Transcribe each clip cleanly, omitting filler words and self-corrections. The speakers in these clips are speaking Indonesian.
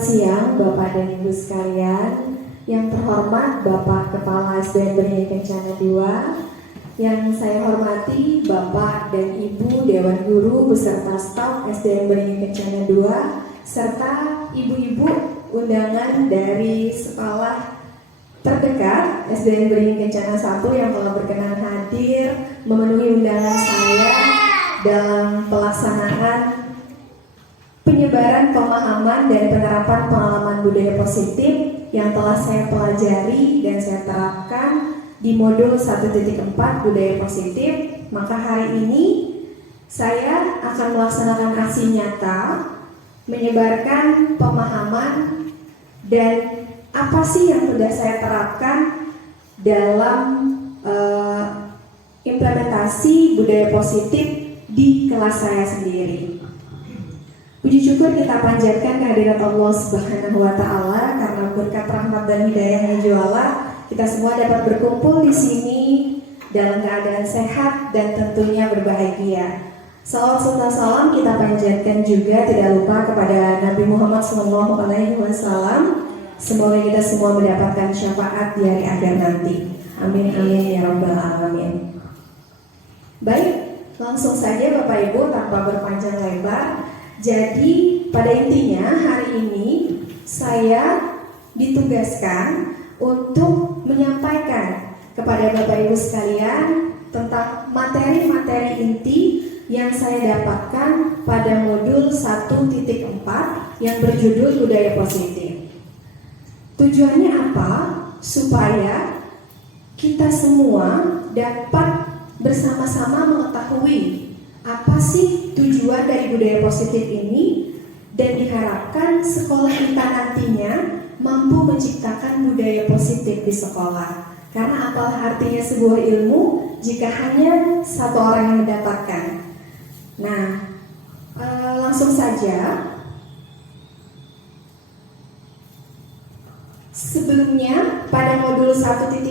Selamat siang Bapak dan Ibu sekalian. Yang terhormat Bapak Kepala SDN Beringin Kencana II, yang saya hormati Bapak dan Ibu Dewan Guru beserta staf SDN Beringin Kencana II, serta ibu-ibu undangan dari sekolah terdekat SDN Beringin Kencana I yang telah berkenan hadir memenuhi undangan saya dalam pelaksanaan penyebaran pemahaman dan penerapan pengalaman budaya positif yang telah saya pelajari dan saya terapkan di modul 1.4 budaya positif. Maka hari ini saya akan melaksanakan aksi nyata menyebarkan pemahaman dan apa sih yang sudah saya terapkan dalam implementasi budaya positif di kelas saya sendiri. Puji syukur kita panjatkan kehadirat Allah Subhanahu wa Ta'ala, karena berkat rahmat dan hidayahnya juala kita semua dapat berkumpul di sini dalam keadaan sehat dan tentunya berbahagia. Salawat serta salam kita panjatkan juga tidak lupa kepada Nabi Muhammad SAW. Semoga kita semua mendapatkan syafaat di hari akhir nanti. Amin amin ya rabbal alamin. Baik, langsung saja Bapak Ibu tanpa berpanjang lebar. Jadi pada intinya hari ini saya ditugaskan untuk menyampaikan kepada Bapak Ibu sekalian tentang materi-materi inti yang saya dapatkan pada modul 1.4 yang berjudul budaya positif. Tujuannya apa? Supaya kita semua dapat bersama-sama mengetahui apa sih tujuan dari budaya positif ini, dan diharapkan sekolah kita nantinya mampu menciptakan budaya positif di sekolah. Karena apalah artinya sebuah ilmu jika hanya satu orang yang mendapatkan. Nah, langsung saja. Sebelumnya pada modul 1.1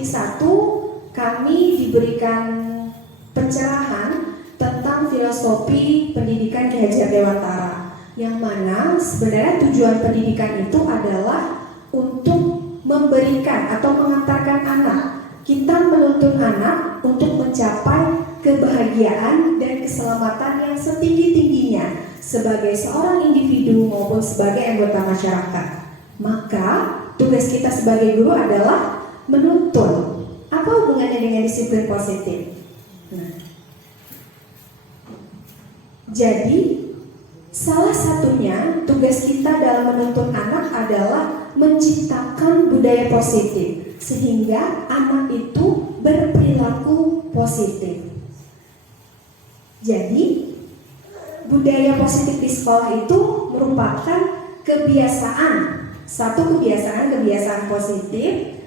kami diberikan pencerahan tentang filosofi pendidikan Ki Hajar Dewantara, yang mana sebenarnya tujuan pendidikan itu adalah untuk memberikan atau mengantarkan anak. Kita menuntun anak untuk mencapai kebahagiaan dan keselamatan yang setinggi-tingginya sebagai seorang individu maupun sebagai anggota masyarakat. Maka tugas kita sebagai guru adalah menuntun. Apa hubungannya dengan disiplin positif? Nah, jadi salah satunya tugas kita dalam menuntun anak adalah menciptakan budaya positif sehingga anak itu berperilaku positif. Jadi budaya positif di sekolah itu merupakan kebiasaan, satu kebiasaan positif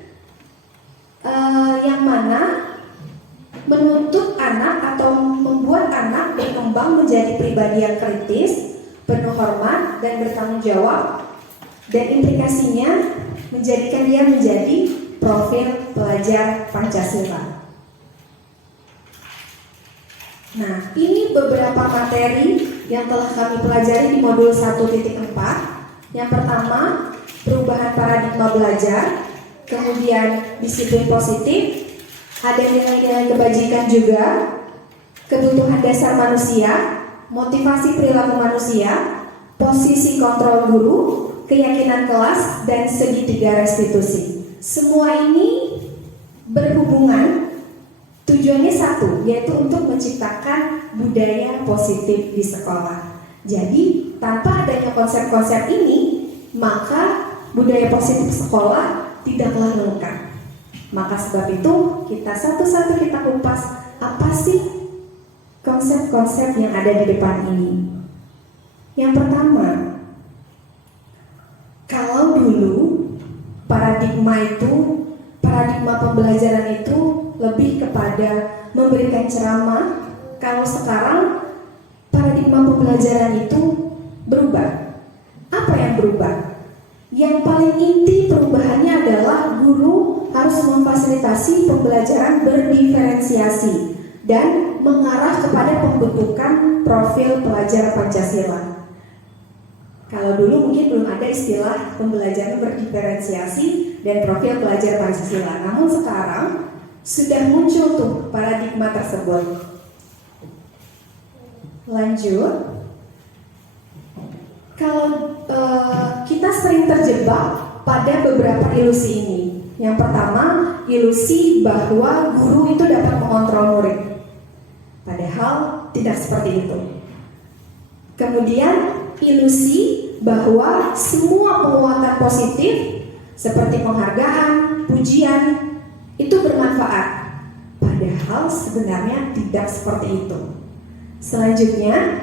yang mana menuntut anak atau membuat anak berkembang menjadi pribadi yang kritis, penuh hormat dan bertanggung jawab, dan implikasinya menjadikan dia menjadi profil pelajar Pancasila. Nah, ini beberapa materi yang telah kami pelajari di modul 1.4. Yang pertama, perubahan paradigma belajar, kemudian disiplin positif, ada nilai-nilai kebajikan juga, kebutuhan dasar manusia, motivasi perilaku manusia, posisi kontrol guru, keyakinan kelas, dan segitiga restitusi. Semua ini berhubungan, tujuannya satu, yaitu untuk menciptakan budaya positif di sekolah. Jadi tanpa adanya konsep-konsep ini, maka budaya positif sekolah tidaklah lengkap. Maka sebab itu kita satu-satu kita kupas apa sih konsep-konsep yang ada di depan ini. Yang pertama, kalau dulu paradigma pembelajaran itu lebih kepada memberikan ceramah, kalau sekarang paradigma pembelajaran itu berubah. Apa yang berubah? Yang paling inti perubahannya adalah guru harus memfasilitasi pembelajaran berdiferensiasi dan mengarah kepada pembentukan profil pelajar Pancasila. Kalau dulu mungkin belum ada istilah pembelajaran berdiferensiasi dan profil pelajar Pancasila. Namun sekarang sudah muncul tuh paradigma tersebut. Lanjut, kalau kita sering terjebak pada beberapa ilusi ini. Yang pertama, ilusi bahwa guru itu dapat mengontrol murid. Padahal tidak seperti itu. Kemudian ilusi bahwa semua penguatan positif seperti penghargaan, pujian itu bermanfaat. Padahal sebenarnya tidak seperti itu. Selanjutnya,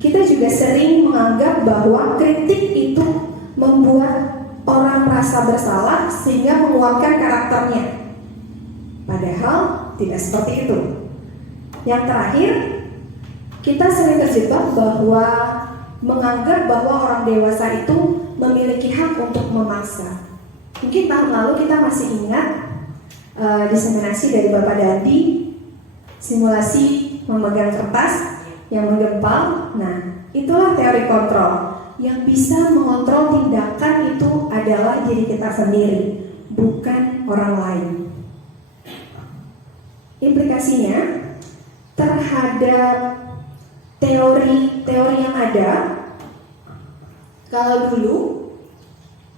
kita juga sering menganggap bahwa kritik itu membuat orang merasa bersalah sehingga menguatkan karakternya. Padahal tidak seperti itu. Yang terakhir, kita sering terjebak bahwa menganggap bahwa orang dewasa itu memiliki hak untuk memaksa. Mungkin tahun lalu kita masih ingat diseminasi dari Bapak Dandi, simulasi memegang kertas yang menggempal. Nah, itulah teori kontrol. Yang bisa mengontrol tindakan itu adalah diri kita sendiri, bukan orang lain. Implikasinya terhadap teori yang ada, kalau dulu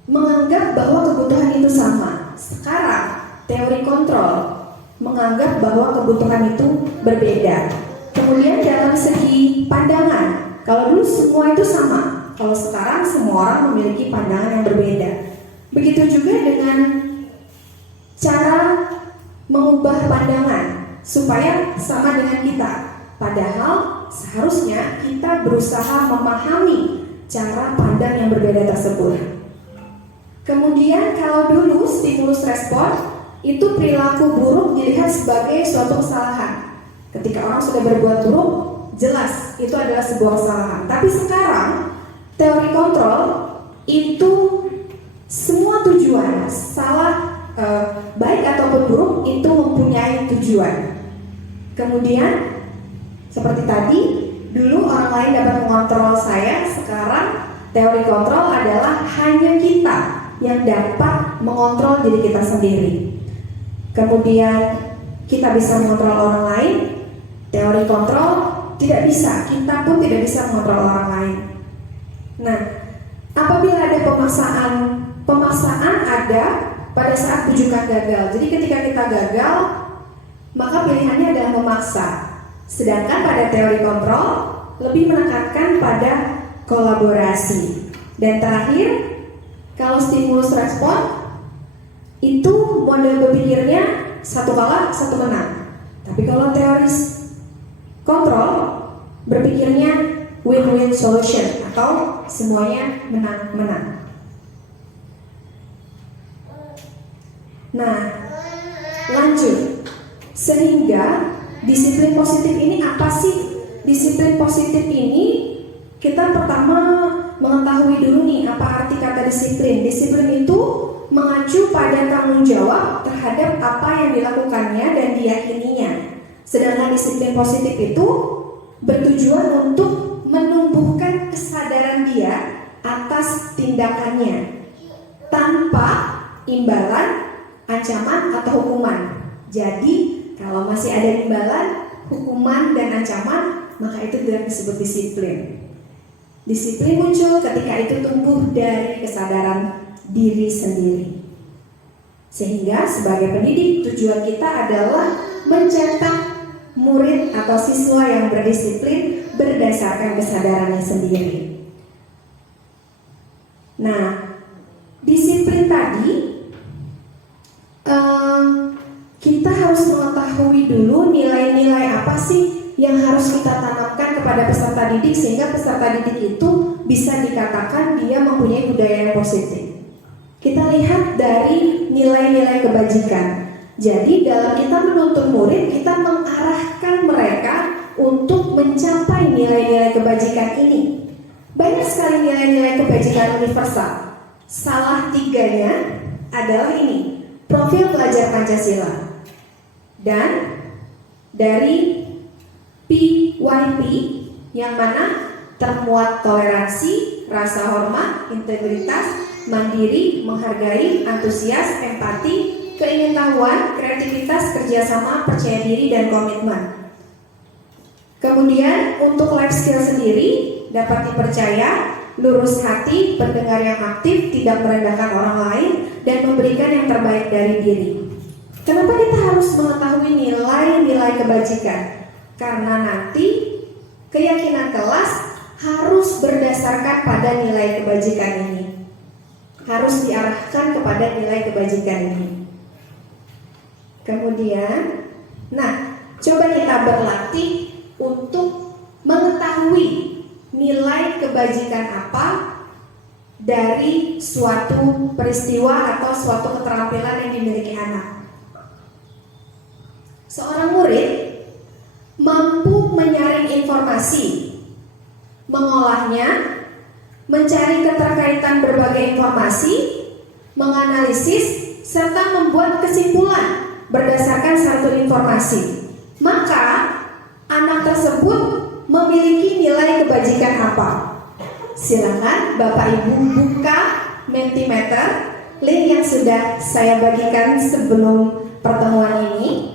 menganggap bahwa kebutuhan itu sama, sekarang teori kontrol menganggap bahwa kebutuhan itu berbeda. Kemudian dalam segi pandangan, kalau dulu semua itu sama, kalau sekarang semua orang memiliki pandangan yang berbeda. Begitu juga dengan cara mengubah pandangan supaya sama dengan kita. Padahal seharusnya kita berusaha memahami cara pandang yang berbeda tersebut. Kemudian kalau dulu stimulus respon itu perilaku buruk dilihat sebagai suatu kesalahan. Ketika orang sudah berbuat buruk, jelas itu adalah sebuah kesalahan. Tapi sekarang teori kontrol itu semua tujuan, baik ataupun buruk itu mempunyai tujuan. Kemudian seperti tadi, dulu orang lain dapat mengontrol saya, sekarang teori kontrol adalah hanya kita yang dapat mengontrol diri kita sendiri. Kemudian kita bisa mengontrol orang lain, teori kontrol tidak bisa, kita pun tidak bisa mengontrol orang lain. Nah, apabila ada pemaksaan ada pada saat bujukan gagal. Jadi ketika kita gagal, maka pilihannya adalah memaksa. Sedangkan pada teori kontrol lebih menekankan pada kolaborasi. Dan terakhir, kalau stimulus respon itu model berpikirnya satu kalah satu menang. Tapi kalau teori kontrol berpikirnya win-win solution atau semuanya menang-menang. Nah, lanjut. Sehingga disiplin positif ini apa sih? Disiplin positif ini kita pertama mengetahui dulu nih apa arti kata disiplin. Disiplin itu mengacu pada tanggung jawab terhadap apa yang dilakukannya dan diyakininya. Sedangkan disiplin positif itu bertujuan untuk menumbuhkan kesadaran dia atas tindakannya tanpa imbalan, ancaman atau hukuman. Jadi kalau masih ada imbalan, hukuman dan ancaman, maka itu tidak disebut disiplin. Disiplin muncul ketika itu tumbuh dari kesadaran diri sendiri. Sehingga sebagai pendidik tujuan kita adalah mencetak murid atau siswa yang berdisiplin berdasarkan kesadarannya sendiri. Nah, disiplin tadi kita harus mengetahui dulu nilai-nilai apa sih yang harus kita tanamkan kepada peserta didik sehingga peserta didik itu bisa dikatakan dia mempunyai budaya yang positif. Kita lihat dari nilai-nilai kebajikan. Jadi dalam kita menuntun murid, kita mengarahkan mereka untuk mencapai nilai-nilai kebajikan ini. Banyak sekali nilai-nilai kebajikan universal. Salah tiganya adalah ini, profil pelajar Pancasila. Dan dari PYP yang mana termuat toleransi, rasa hormat, integritas, mandiri, menghargai, antusias, empati, keingintahuan, kreativitas, kerjasama, percaya diri, dan komitmen. Kemudian untuk life skill sendiri dapat dipercaya, lurus hati, pendengar yang aktif, tidak merendahkan orang lain, dan memberikan yang terbaik dari diri. Kenapa kita harus mengetahui nilai-nilai kebajikan? Karena nanti keyakinan kelas harus berdasarkan pada nilai kebajikan ini. Harus diarahkan kepada nilai kebajikan ini. Kemudian, coba kita berlatih untuk mengetahui nilai kebajikan apa dari suatu peristiwa atau suatu keterampilan yang dimiliki anak. Seorang murid mampu menyaring informasi, mengolahnya, mencari keterkaitan berbagai informasi, menganalisis, serta membuat kesimpulan berdasarkan satu informasi. Maka anak tersebut memiliki nilai kebajikan apa? Silakan Bapak Ibu buka Mentimeter, link yang sudah saya bagikan sebelum pertemuan ini.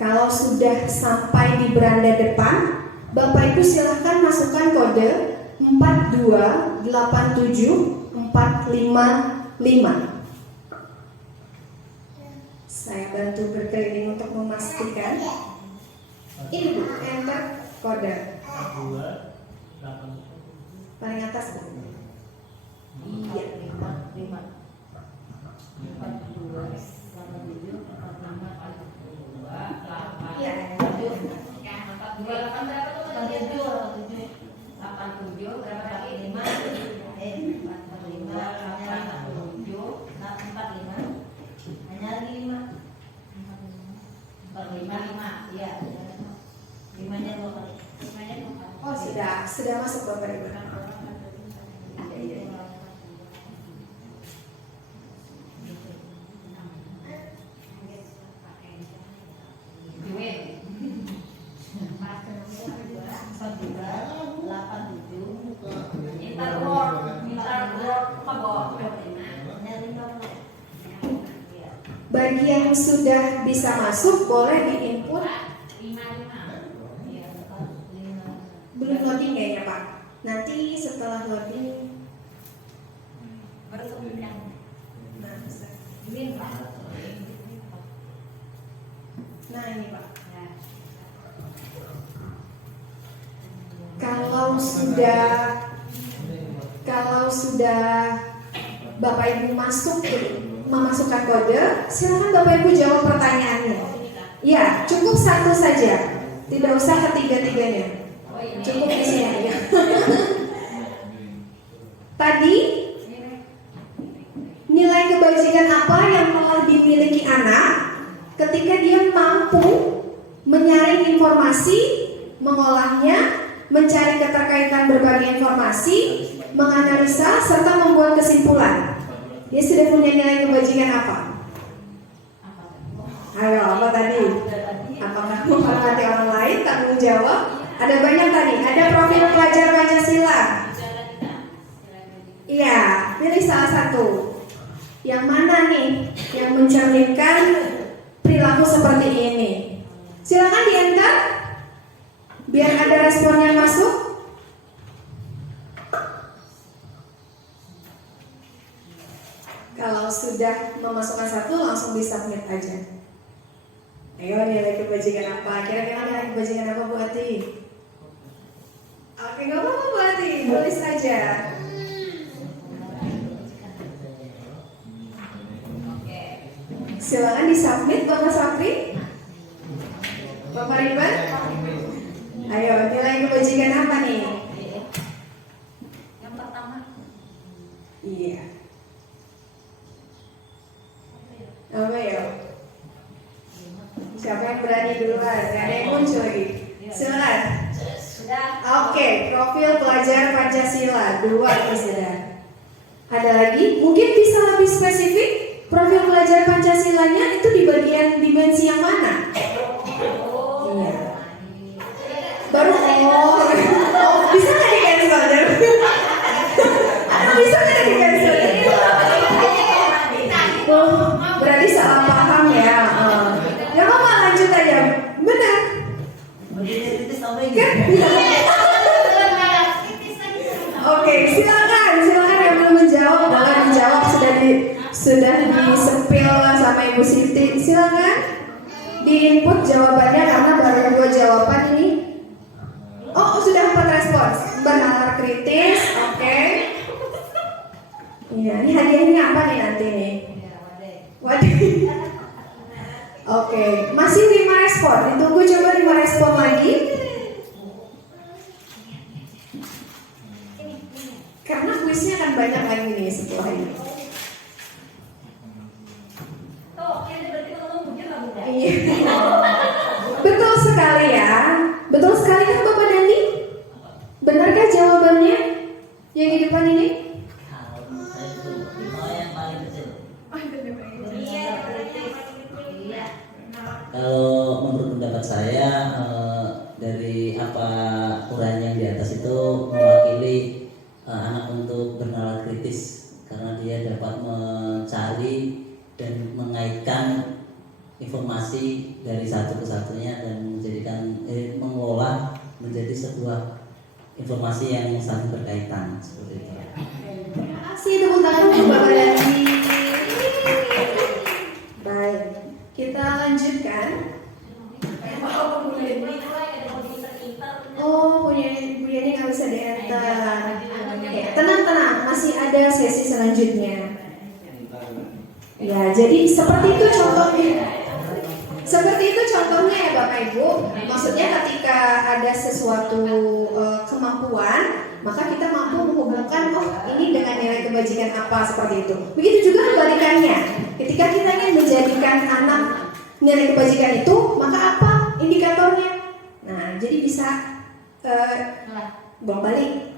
Kalau sudah sampai di beranda depan, Bapak Ibu silahkan masukkan kode 4287455. Saya bantu berkeliling untuk memastikan. Ini Bu, enter kode. Paling atas Bu. Iya, 5. Iya. 5. Iya. 5-nya 2 kali. Oh, sudah masuk Bapak Ibu. Bagi yang sudah bisa masuk boleh di-input. Belum loading kayaknya Pak. Nanti setelah loading Nah ini Pak. Kalau sudah Bapak Ibu memasukkan kode, silakan Bapak Ibu jawab pertanyaannya. Ya, cukup satu saja, tidak usah ketiga-tiganya. Cukup di sini ya. Tadi nilai kebajikan apa yang telah dimiliki anak ketika dia mampu menyaring informasi, mengolahnya, mencari keterkaitan berbagai informasi, menganalisa, serta membuat kesimpulan. Dia sudah punya nilai kebajikan apa? Ayo, apa tadi? Apakah menghormati orang lain, tanggung jawab? Ada banyak tadi. Ada profil pelajar Pancasila. Iya, pilih salah satu. Yang mana nih yang mencerminkan perilaku seperti ini? Silakan di-enter biar ada respon yang masuk. Kalau sudah memasukkan satu, langsung di-submit aja. Ayo, nilai kebajikan apa? Kira-kira nilai kebajikan apa Bu Ati? Oke, gak apa-apa Bu Ati, tulis saja. Silakan di-submit Bapak Sapri, Bapak Riban. Ayo, nilai kebajikan apa nih? Yang pertama. Iya. Apa ya? Siapa yang berani duluan? Gak ada yang muncul lagi. Silakan. Sudah. Oke, profil pelajar Pancasila 2 itu sudah. Ada lagi, mungkin bisa lebih spesifik. Profil pelajar Pancasilanya itu di bagian dimensi yang mana? Iya. Baru bisa nggak di cancel? Bisa nggak di cancel? Berarti salah paham ya. Ya mama lanjut aja. Benar. Kan? Oke, silakan yang belum menjawab, boleh menjawab, sudah disepil sama Ibu Siti. Silakan diinput jawabannya karena baru 2 jawaban ini. Oh, sudah 4 respons. Bernalar kritis, oke. Iya, ini hadiahnya apa nih nanti nih? Waduh. Oke, masih 5 respon. Ditunggu coba 5 respon lagi. Karena kuisnya akan banyak lagi nih setelah ini. Iya. Betul sekali ya. Betul sekali kan Bapak Dandi? Benarkah jawabannya yang di depan ini? Kalau menurut pendapat saya dari apa uraian yang di atas itu mewakili anak untuk bernalar kritis karena dia dapat mencari dan mengaitkan informasi dari satu ke satunya dan menjadikan mengolah menjadi sebuah informasi yang saling berkaitan seperti itu. Terima kasih, tepuk tangan untuk Bapak Dandi. Baik, kita lanjutkan. Oh, punya ini nggak bisa di-enter. Oke, tenang, masih ada sesi selanjutnya. Ya, jadi seperti itu contohnya ya Bapak Ibu. Maksudnya ketika ada sesuatu kemampuan, maka kita mampu menghubungkan ini dengan nilai kebajikan apa seperti itu. Begitu juga kebalikannya. Ketika kita ingin menjadikan anak nilai kebajikan itu, maka apa indikatornya? Nah, jadi bisa bolak balik.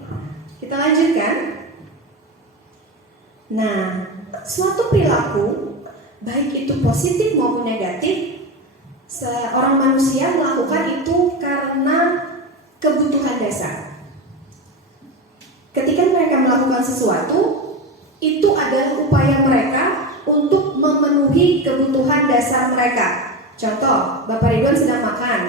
Kita lanjutkan. Nah, suatu perilaku baik itu positif maupun negatif, seorang manusia melakukan itu karena kebutuhan dasar. Ketika mereka melakukan sesuatu, itu adalah upaya mereka untuk memenuhi kebutuhan dasar mereka. Contoh, Bapak Ridwan sedang makan.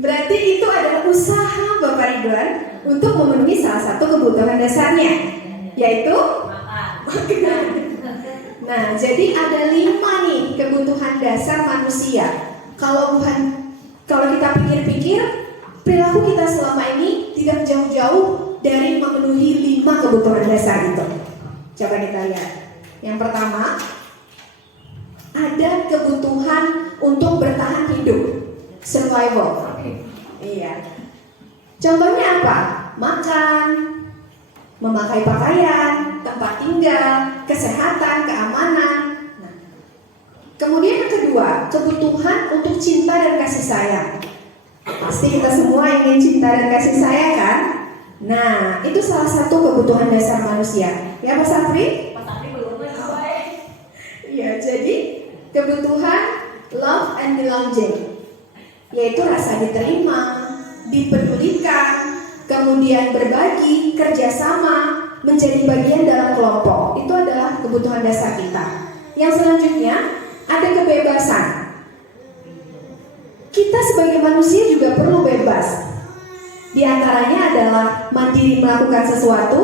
Berarti itu adalah usaha Bapak Ridwan untuk memenuhi salah satu kebutuhan dasarnya, yaitu makan. Nah, jadi ada 5 nih kebutuhan dasar manusia. Kalau kita pikir-pikir, perilaku kita selama ini tidak jauh-jauh dari memenuhi 5 kebutuhan dasar itu. Coba kita lihat. Yang pertama, ada kebutuhan untuk bertahan hidup, survival. Iya. Contohnya apa? Makan, memakai pakaian, tempat tinggal, kesehatan, keamanan. Nah, kemudian yang kedua, kebutuhan untuk cinta dan kasih sayang. Pasti kita semua ingin cinta dan kasih sayang kan? Nah, itu salah satu kebutuhan dasar manusia. Ya Pak Sapri? Iya, jadi kebutuhan love and belonging, yaitu rasa diterima, dipedulikan, kemudian berbagi, kerjasama, menjadi bagian dalam kelompok. Itu adalah kebutuhan dasar kita. Yang selanjutnya ada kebebasan. Kita sebagai manusia juga perlu bebas. Di antaranya adalah mandiri melakukan sesuatu,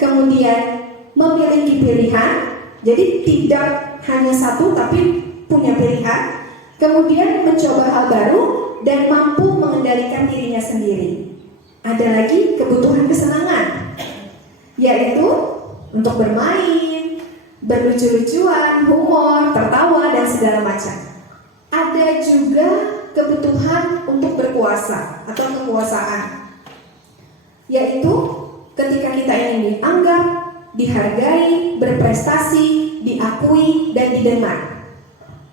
kemudian memiliki pilihan. Jadi tidak hanya satu tapi punya pilihan. Kemudian mencoba hal baru dan mampu mengendalikan dirinya sendiri. Ada lagi kebutuhan kesenangan, yaitu untuk bermain, berlucu-lucuan, humor, tertawa, dan segala macam. Ada juga kebutuhan untuk berkuasa atau kekuasaan, yaitu ketika kita ingin dianggap, dihargai, berprestasi, diakui, dan didengar.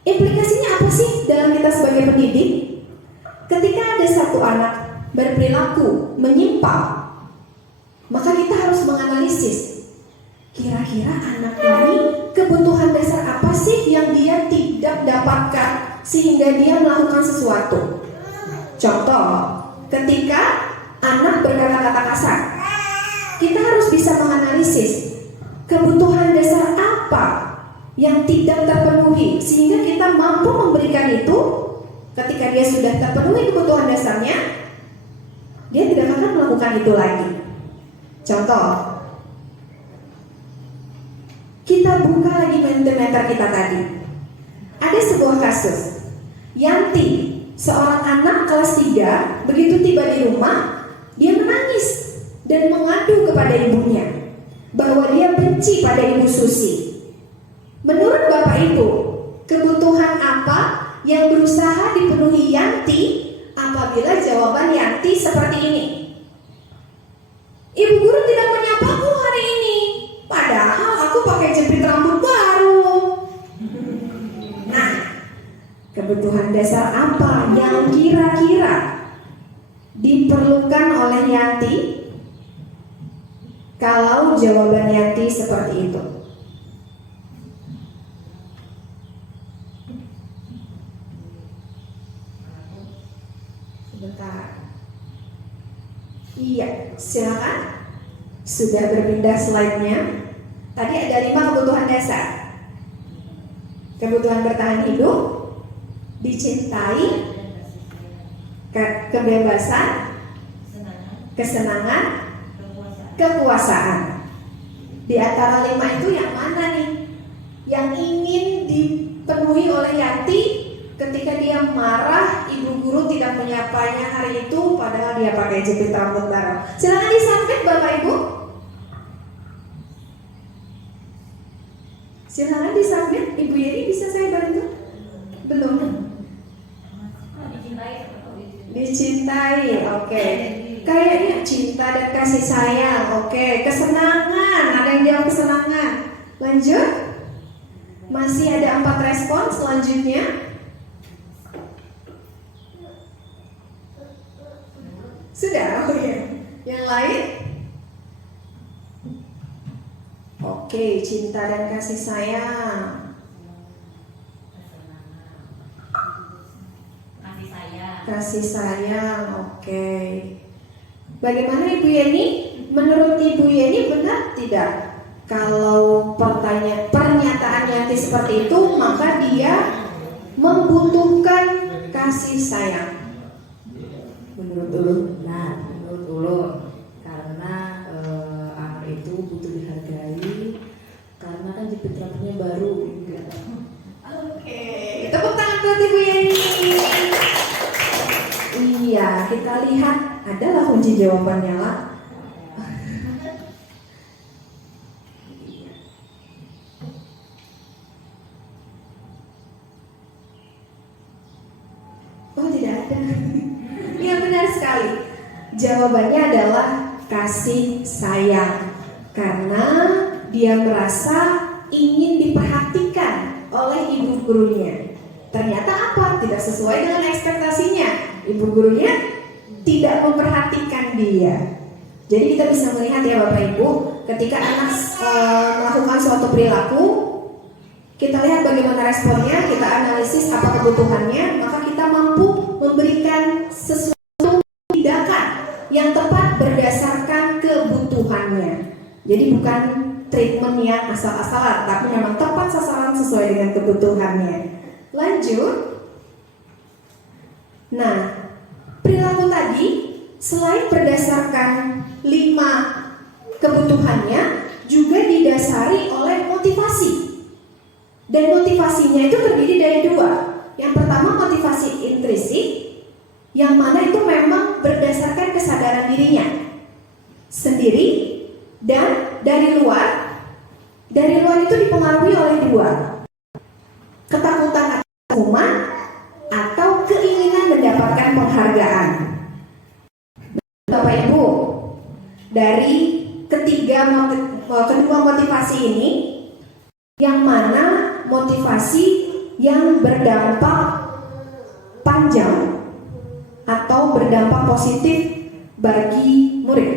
Implikasinya apa sih dalam kita sebagai pendidik? Ketika ada satu anak berperilaku menyimpang, maka kita harus menganalisis Kira-kira anak ini kebutuhan dasar apa sih yang dia tidak dapatkan sehingga dia melakukan sesuatu? Contoh, ketika anak berkata-kata kasar, kita harus bisa menganalisis kebutuhan dasar apa yang tidak terpenuhi sehingga kita mampu memberikan itu. Ketika dia sudah terpenuhi kebutuhan dasarnya, dia tidak akan melakukan itu lagi. Contoh, kita buka lagi Mentimeter kita tadi. Ada sebuah kasus, Yanti, seorang anak kelas 3, begitu tiba di rumah, dia menangis dan mengadu kepada ibunya bahwa dia benci pada Ibu Susi. Menurut Bapak Ibu, kebutuhan apa yang berusaha dipenuhi Yanti apabila jawaban Yanti seperti ini? Ibu guru tidak menyapaku hari ini, padahal aku pakai jepit rambut baru. Nah, kebutuhan dasar apa yang kira-kira diperlukan oleh Yanti kalau jawaban Yanti seperti itu? Sebentar. Iya, silakan. Sudah berpindah slide-nya. Tadi ada 5 kebutuhan dasar. Kebutuhan bertahan hidup, dicintai, kebebasan, kesenangan, kekuasaan. Di antara 5 itu yang mana nih yang ingin dipenuhi oleh Yanti ketika dia marah ibu guru tidak menyapanya hari itu padahal dia pakai jepit rambut baru? Silakan disubmit Bapak Ibu. Silakan disubmit. Ibu Yeni bisa saya bantu? Belum. Dicintai, oke. Kayaknya cinta dan kasih sayang, oke. Kesenangan, ada yang jawab kesenangan. Lanjut. Masih ada 4 respon selanjutnya. Sudah, oh ya. Yang lain? Oke, cinta dan kasih sayang. Kasih sayang, oke. Bagaimana Ibu Yeni? Menurut Ibu Yeni benar tidak? Kalau pernyataan Yanti seperti itu, maka dia membutuhkan kasih sayang. Menurut Ulun, nah menurut Ulun karena anak itu butuh dihargai karena kan jepit rambutnya baru. Oke, tepuk tangan buat Ibu Yeni. Iya, kita lihat adalah kunci jawabannya lah. Oh, tidak ada. Iya, benar sekali. Jawabannya adalah kasih sayang. Karena dia merasa ingin diperhatikan oleh ibu gurunya. Ternyata apa? Tidak sesuai dengan ekspektasinya. Ibu gurunya tidak memperhatikan dia. Jadi kita bisa melihat ya Bapak Ibu, ketika anak melakukan suatu perilaku, kita lihat bagaimana responnya, kita analisis apa kebutuhannya, maka kita mampu memberikan sesuatu tindakan yang tepat berdasarkan kebutuhannya. Jadi bukan treatment yang asal-asalan, tapi memang tepat sasaran sesuai dengan kebutuhannya. Lanjut. Nah, perilaku tadi selain berdasarkan 5 kebutuhannya, juga didasari oleh motivasi. Dan motivasinya itu terdiri dari 2. Yang pertama motivasi intrinsik, yang mana itu memang berdasarkan kesadaran dirinya sendiri, dan dari luar. Dari luar itu dipengaruhi oleh 2. Ketakutan akan hukuman atau keinginan mendapatkan penghargaan. Bapak Ibu, dari kedua motivasi ini, yang mana motivasi yang berdampak panjang atau berdampak positif bagi murid?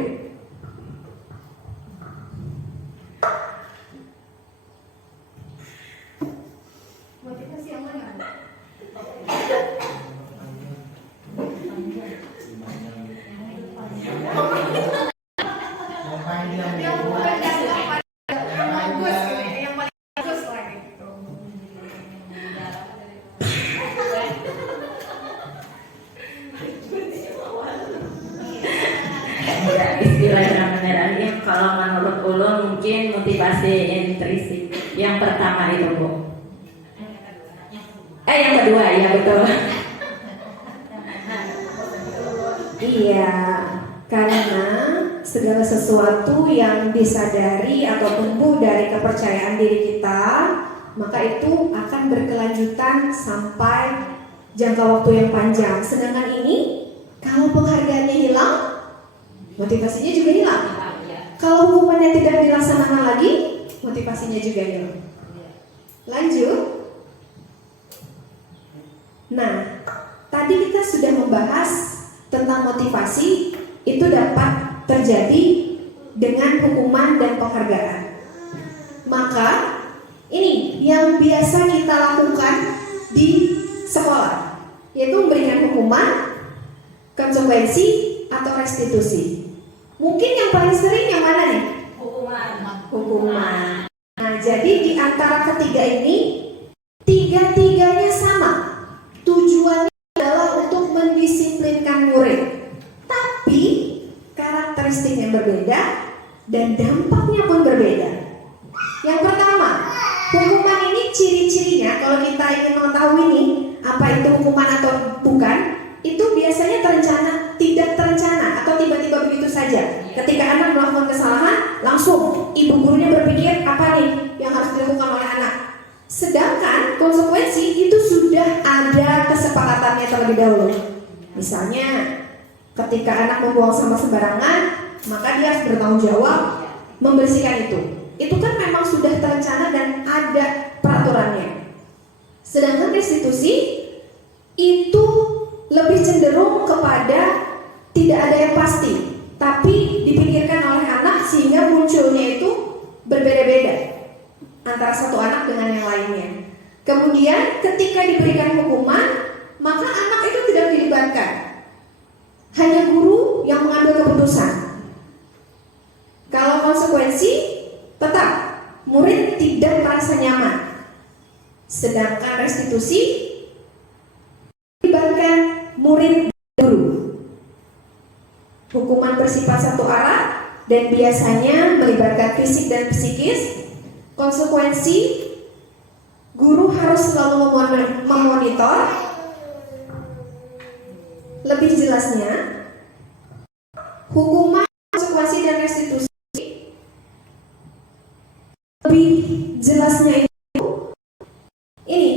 Ya, istilah yang beneran yang kalau menurut ulun mungkin motivasi intrinsik yang pertama itu Bu. Yang kedua ya betul. Iya, karena segala sesuatu yang disadari atau tumbuh dari kepercayaan diri kita, maka itu akan berkelanjutan sampai jangka waktu yang panjang. Sedangkan ini, kalau penghargaannya hilang, motivasinya juga hilang. Kalau hukumannya tidak dilaksanakan lagi, motivasinya juga hilang. Lanjut. Nah, tadi kita sudah membahas tentang motivasi itu dapat terjadi dengan hukuman dan penghargaan. Maka ini yang biasa kita lakukan di sekolah, yaitu memberikan hukuman, konsekuensi, atau restitusi. Mungkin yang paling sering yang mana nih? Hukuman. Nah, jadi di antara ketiga ini, tiga-tiganya sama. Tujuannya adalah untuk mendisiplinkan murid. Tapi karakteristiknya berbeda dan dampaknya pun berbeda. Yang pertama, hukuman ini ciri-cirinya kalau kita ingin mengetahui ini apa itu hukuman atau bukan, itu biasanya terencana, tidak terencana atau tiba-tiba begitu saja. Ketika anak melakukan kesalahan, langsung ibu gurunya berpikir apa nih yang harus dilakukan oleh anak. Sedangkan konsekuensi itu sudah ada kesepakatannya terlebih dahulu. Misalnya, ketika anak membuang sampah sembarangan, maka dia harus bertanggung jawab membersihkan itu. Itu kan memang sudah terencana dan ada peraturannya. Sedangkan restitusi itu lebih cenderung kepada tidak ada yang pasti, tapi dipikirkan oleh anak sehingga munculnya itu berbeda-beda antara satu anak dengan yang lainnya. Kemudian ketika diberikan hukuman, maka anak itu tidak dilibatkan, hanya guru yang mengambil keputusan. Kalau konsekuensi, tetap murid tidak merasa nyaman. Sedangkan restitusi melibatkan murid dan guru. Hukuman bersifat satu arah dan biasanya melibatkan fisik dan psikis. Konsekuensi, guru harus selalu memonitor. Lebih jelasnya, hukuman, konsekuensi dan restitusi lebih jelasnya itu ini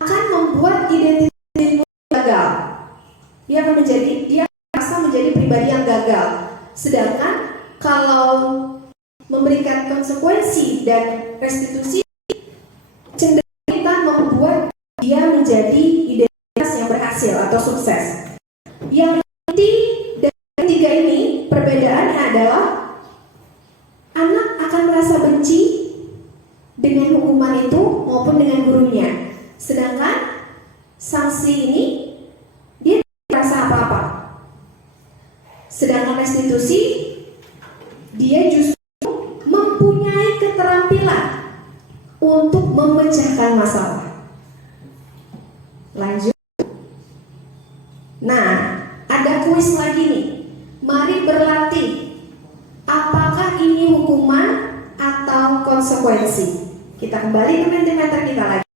akan membuat identitas gagal. Dia akan merasa menjadi pribadi yang gagal. Sedangkan kalau memberikan konsekuensi dan restitusi cenderung kita membuat dia menjadi identitas yang berhasil atau sukses. Yang inti dari tiga ini perbedaannya adalah anak akan merasa benci dengan hukuman itu maupun dengan gurunya. Sedangkan sanksi ini dia tidak merasa apa-apa. Sedangkan restitusi dia justru mempunyai keterampilan untuk memecahkan masalah. Lanjut. Nah, ada kuis lagi nih. Mari berlatih. Apakah ini hukuman atau konsekuensi? Kita kembali ke Mentimeter kita lagi.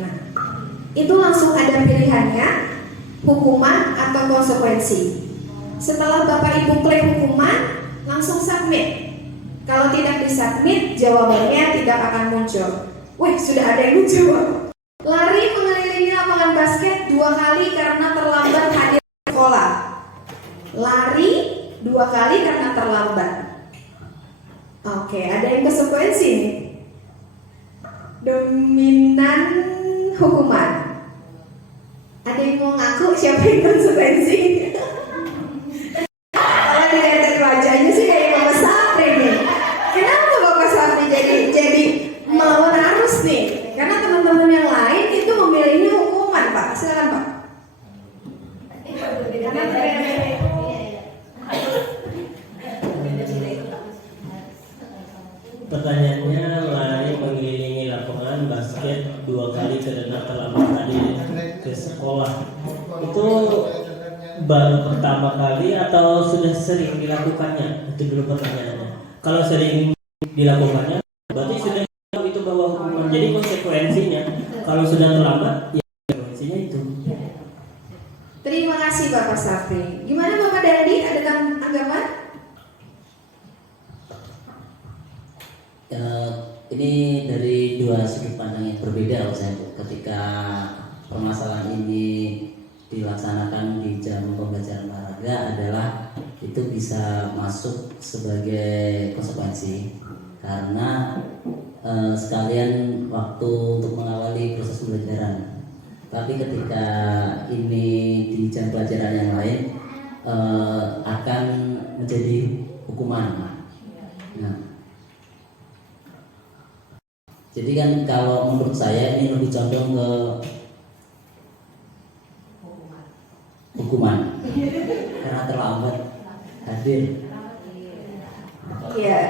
Nah, itu langsung ada pilihannya, hukuman atau konsekuensi. Setelah Bapak Ibu klik hukuman, langsung submit. Kalau tidak disubmit, jawabannya tidak akan muncul. Wih, sudah ada yang menjawab. Lari mengelilingi lapangan basket 2 kali karena terlambat hadir sekolah. Lari 2 kali karena terlambat. Oke, ada yang konsekuensi nih. Dominan hukuman. Ada yang mau ngaku siapa yang konsekuensi? Kalau dilihat dari wajahnya sih kayak Bapak Sapri nih. Kenapa Bapak Sapri jadi melawan arus nih? Karena teman-teman yang lain itu memilihnya hukuman, Pak. Silakan, Pak. Pertanyaannya, lari mengelilingi lapangan basket 2 kali karena terlambat hadir ke sekolah itu baru pertama kali atau sudah sering dilakukannya? Itu dulu pertanyaannya. Kalau sering dilakukannya, berarti sudah itu bawa hukuman. Jadi konsekuensinya, kalau sudah terlambat, ya konsekuensinya itu. Terima kasih Bapak Safri. Gimana Bapak Dandi? Ada tanggapan? Ini dari dua sudut pandang yang berbeda saya ketika permasalahan ini dilaksanakan di jam pembelajaran olahraga adalah itu bisa masuk sebagai konsekuensi karena sekalian waktu untuk mengawali proses pembelajaran. Tapi ketika ini di jam pelajaran yang lain akan menjadi hukuman. Nah, jadi kan kalau menurut saya ini lebih condong ke hukuman karena terlambat hadir. Iya.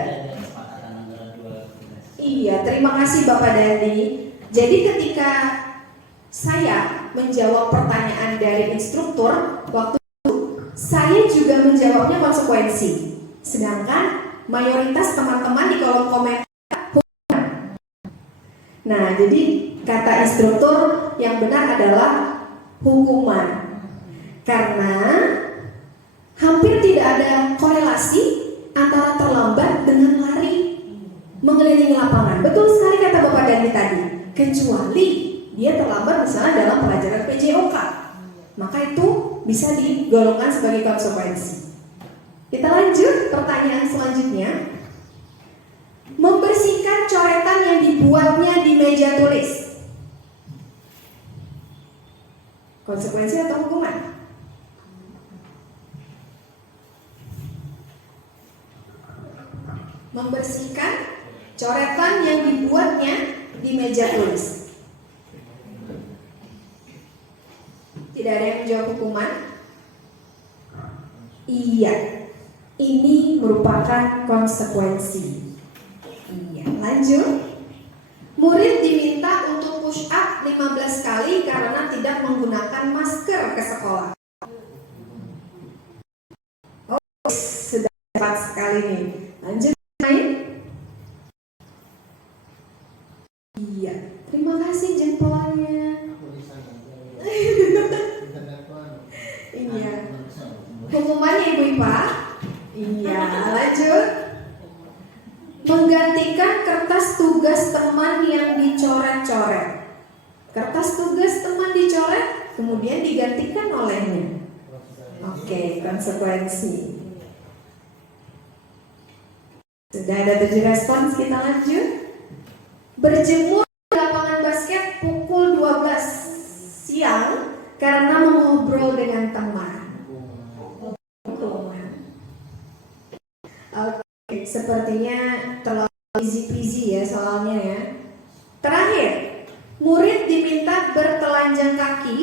Iya, terima kasih Bapak Dandi. Jadi ketika saya menjawab pertanyaan dari instruktur waktu itu, saya juga menjawabnya konsekuensi. Sedangkan mayoritas teman-teman di kolom komentar hukuman. Nah, jadi kata instruktur yang benar adalah hukuman. Karena hampir tidak ada korelasi antara terlambat dengan lari mengelilingi lapangan. Betul sekali kata Bapak Dandi tadi. Kecuali dia terlambat misalnya dalam pelajaran PJOK, maka itu bisa digolongkan sebagai konsekuensi. Kita lanjut pertanyaan selanjutnya. Membersihkan coretan yang dibuatnya di meja tulis, konsekuensi atau hukuman? Membersihkan coretan yang dibuatnya di meja tulis. Tidak ada yang menjawab hukuman? Iya, ini merupakan konsekuensi. Iya, lanjut. Murid diminta untuk push up 15 kali karena tidak menggunakan masker ke sekolah. Oh, sudah cepat sekali nih. Lanjut. Iya, terima kasih jempolnya. Iya. Hukumannya Ibu Ipa. Iya, lanjut. Menggantikan kertas tugas teman yang dicoret-coret. Kertas tugas teman dicoret, kemudian digantikan olehnya. Oke, konsekuensi. Sudah ada 7 respons, kita lanjut. Berjemur di lapangan basket pukul 12 siang karena mengobrol dengan teman. Oke, sepertinya terlalu easy peasy ya soalnya ya. Terakhir, murid diminta bertelanjang kaki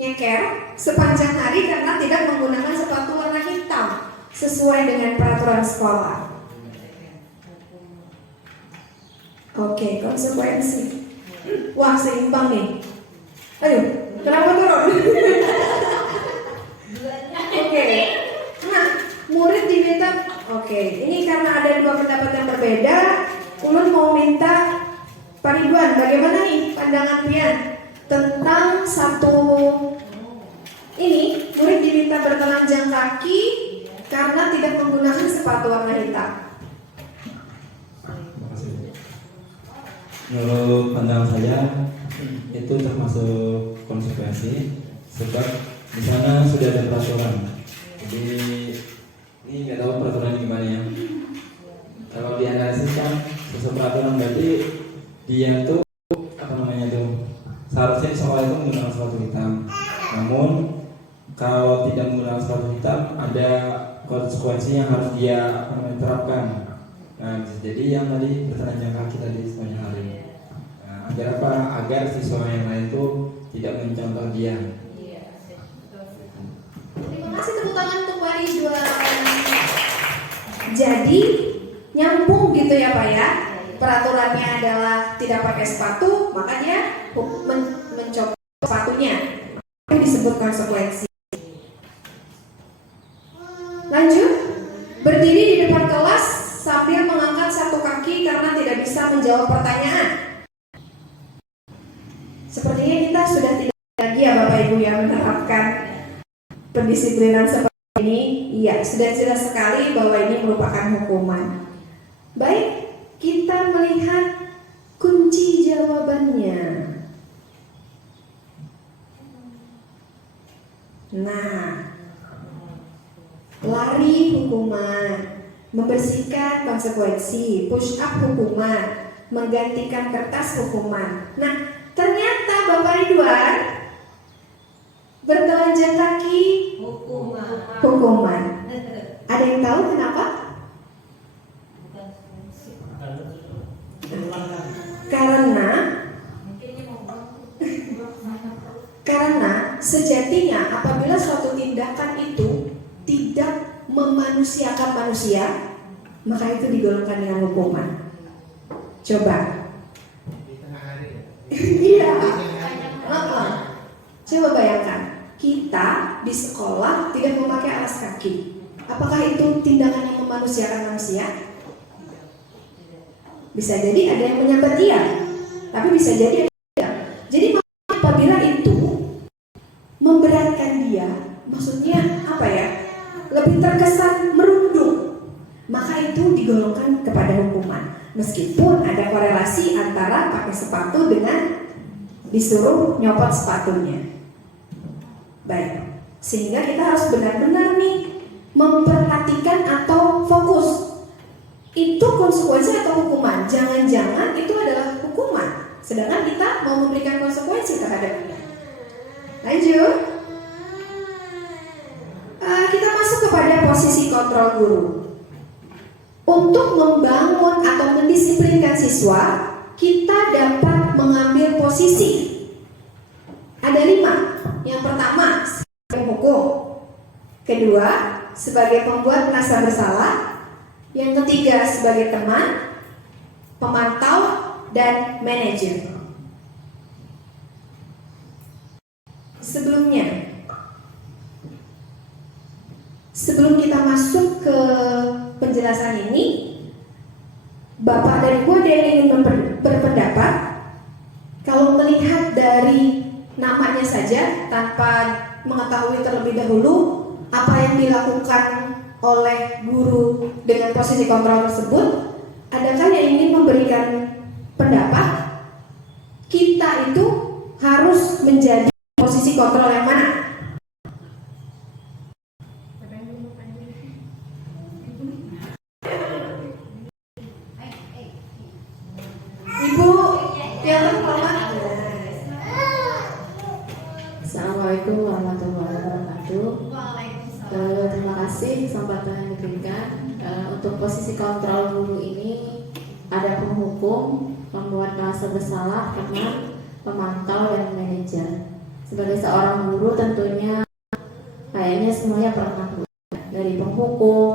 nyeker sepanjang hari karena tidak menggunakan sepatu warna hitam sesuai dengan peraturan sekolah. Oke, konsekuensi. Wah, seimbang nih. Ayo, kenapa turun? Oke. Nah, murid diminta. Oke, ini karena ada dua pendapat yang berbeda. Ulun mau minta Pak Ridwan, bagaimana nih pandangan Pian tentang satu ini? Murid diminta bertelanjang kaki karena tidak menggunakan sepatu warna hitam. Menurut pandangan saya itu termasuk konsekuensi sebab di sana sudah ada peraturan. Jadi ini nggak tahu peraturan gimana ya. Kalau dianalisis kan sesuai peraturan berarti dia tuh apa namanya tuh seharusnya di sekolah itu menggunakan sepatu hitam. Namun kalau tidak menggunakan sepatu hitam ada konsekuensi yang harus dia terapkan. Nah, jadi yang tadi bertelanjang kaki tadi sepanjang hari. Nah, agar apa? Agar siswa yang lain itu tidak mencontoh dia. Terima kasih, tepuk tangan untuk Pak Ridwan. Jadi nyambung gitu ya Pak ya. Peraturannya adalah tidak pakai sepatu, maka dia mencoba sepatunya. disebut konsekuensi. Lanjut, berdiri di depan kelas sambil mengangkat satu kaki karena tidak bisa menjawab pertanyaan. Sepertinya kita sudah tidak lagi ya Bapak Ibu yang menerapkan pendisiplinan seperti ini. Iya, sudah jelas sekali bahwa ini merupakan hukuman. Baik, kita melihat kunci jawabannya. Nah, lari hukuman, membersihkan konsekuensi, push up hukuman, menggantikan kertas hukuman. Nah, ternyata Bapak Ridwan, bertelanjang kaki hukuman. Ada yang tahu kenapa? Karena sejatinya apabila suatu tindakan itu tidak memanusiakan manusia, maka itu digolongkan dengan hukuman. Coba. Iya. Coba bayangkan, kita di sekolah tidak memakai alas kaki. Apakah itu tindakan yang memanusiakan manusia? Bisa jadi ada yang menyambat dia, tapi bisa jadi tidak. Jadi apabila itu memberatkan dia, maksudnya apa ya? Lebih terkesan merunduk, maka itu digolongkan kepada hukuman. Meskipun ada korelasi antara pakai sepatu dengan disuruh nyopot sepatunya. Baik, sehingga kita harus benar-benar nih memperhatikan atau fokus. Itu konsekuensi atau hukuman? Jangan-jangan itu adalah hukuman, sedangkan kita mau memberikan konsekuensi terhadapnya. Lanjut, kita masuk kepada posisi kontrol guru. Untuk membangun atau mendisiplinkan siswa, kita dapat mengambil posisi. Ada 5. Yang pertama, sebagai penghukum. Kedua, sebagai pembuat merasa bersalah. Yang ketiga, sebagai teman, pemantau, dan manajer. Sebelum kita masuk ke penjelasan ini, Bapak dan Ibu ada yang ingin berpendapat. Kalau melihat dari namanya saja tanpa mengetahui terlebih dahulu apa yang dilakukan oleh guru dengan posisi kontrol tersebut, adakah yang ingin memberikan pendapat kita itu harus menjadi posisi kontrol yang mana? Ibu yang terhormat. Assalamualaikum warahmatullahi wabarakatuh. Terima kasih kesempatan yang diberikan. Untuk posisi kontrol guru ini ada penghukum, pembuat merasa bersalah, teman, pemantau, dan manajer. Sebagai seorang guru tentunya kayaknya semuanya pernah dari penghukum,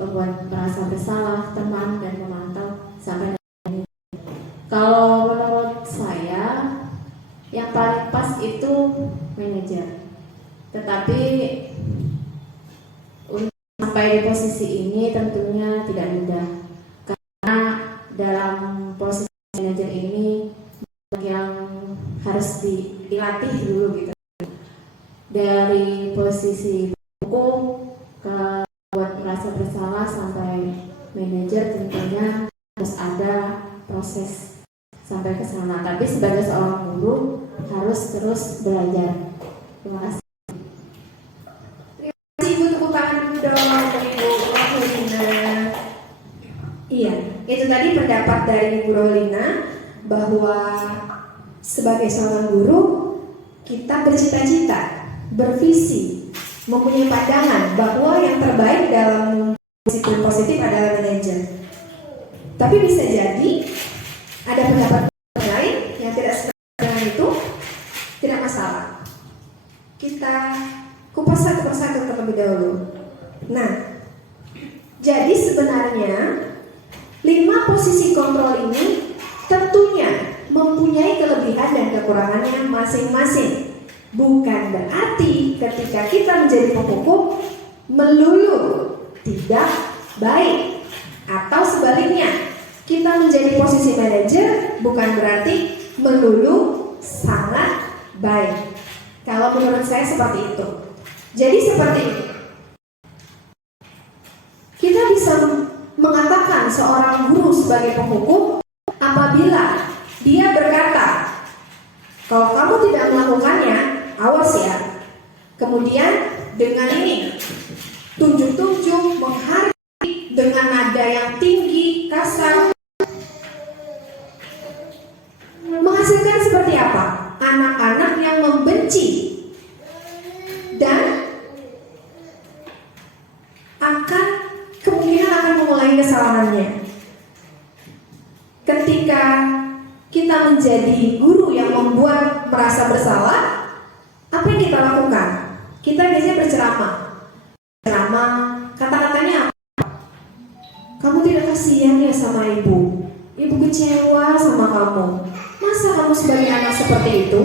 pembuat merasa bersalah, teman, dan pemantau sampai manajer. Kalau menurut saya yang paling pas itu manajer. Tetapi sampai di posisi ini tentunya tidak mudah, karena dalam posisi manajer ini yang harus dilatih dulu gitu. Dari posisi hukum ke buat merasa bersalah sampai manajer tentunya harus ada proses sampai ke sana. Tapi sebagai seorang guru harus terus belajar. Terima kasih. Ibu, tepuk tangan dulu dong untuk Ibu Rohlina. Iya, itu tadi pendapat dari Ibu Rohlina bahwa sebagai seorang guru kita bercita-cita, bervisi, mempunyai pandangan bahwa yang terbaik dalam disiplin positif adalah manajer. Tapi bisa jadi ada pendapat lain yang tidak sesuai dengan itu, tidak masalah. Kita kupas satu persatu terlebih dahulu. Nah, jadi sebenarnya 5 posisi kontrol ini tentunya mempunyai kelebihan dan kekurangannya masing-masing. Bukan berarti ketika kita menjadi penghukum melulu tidak baik, atau sebaliknya, kita menjadi posisi manajer bukan berarti melulu sangat baik. Kalau menurut saya seperti itu. Jadi seperti ini. Kita bisa mengatakan seorang guru sebagai penghukum apabila dia berkata, kalau kamu tidak melakukannya, awas ya. Kemudian dengan ini tunjuk-tunjuk, menghargai dengan nada yang tinggi, kasar, menghasilkan seperti apa? Anak-anak yang membenci dan kemungkinan akan mengulangi kesalahannya. Ketika kita menjadi guru yang membuat merasa bersalah, apa yang kita lakukan? Kita biasanya berceramah. Kata-katanya apa? Kamu tidak kasihan ya sama ibu. Ibu kecewa sama kamu. Masa kamu sebagai anak seperti itu?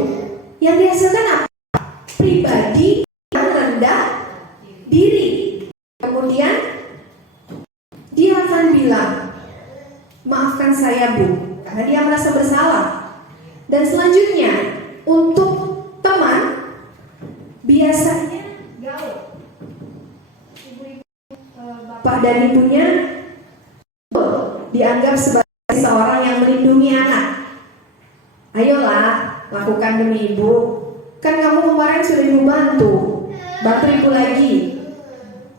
Yang dihasilkan apa? Pribadi yang rendah diri. Kemudian dia akan bilang, maafkan saya bu, karena dia merasa bersalah. Dan selanjutnya untuk teman, biasanya gaul. Bapak dan ibunya dianggap sebagai seorang yang melindungi anak. Ayolah, lakukan demi ibu. Kan kamu kemarin sudah ibu bantu ibu lagi.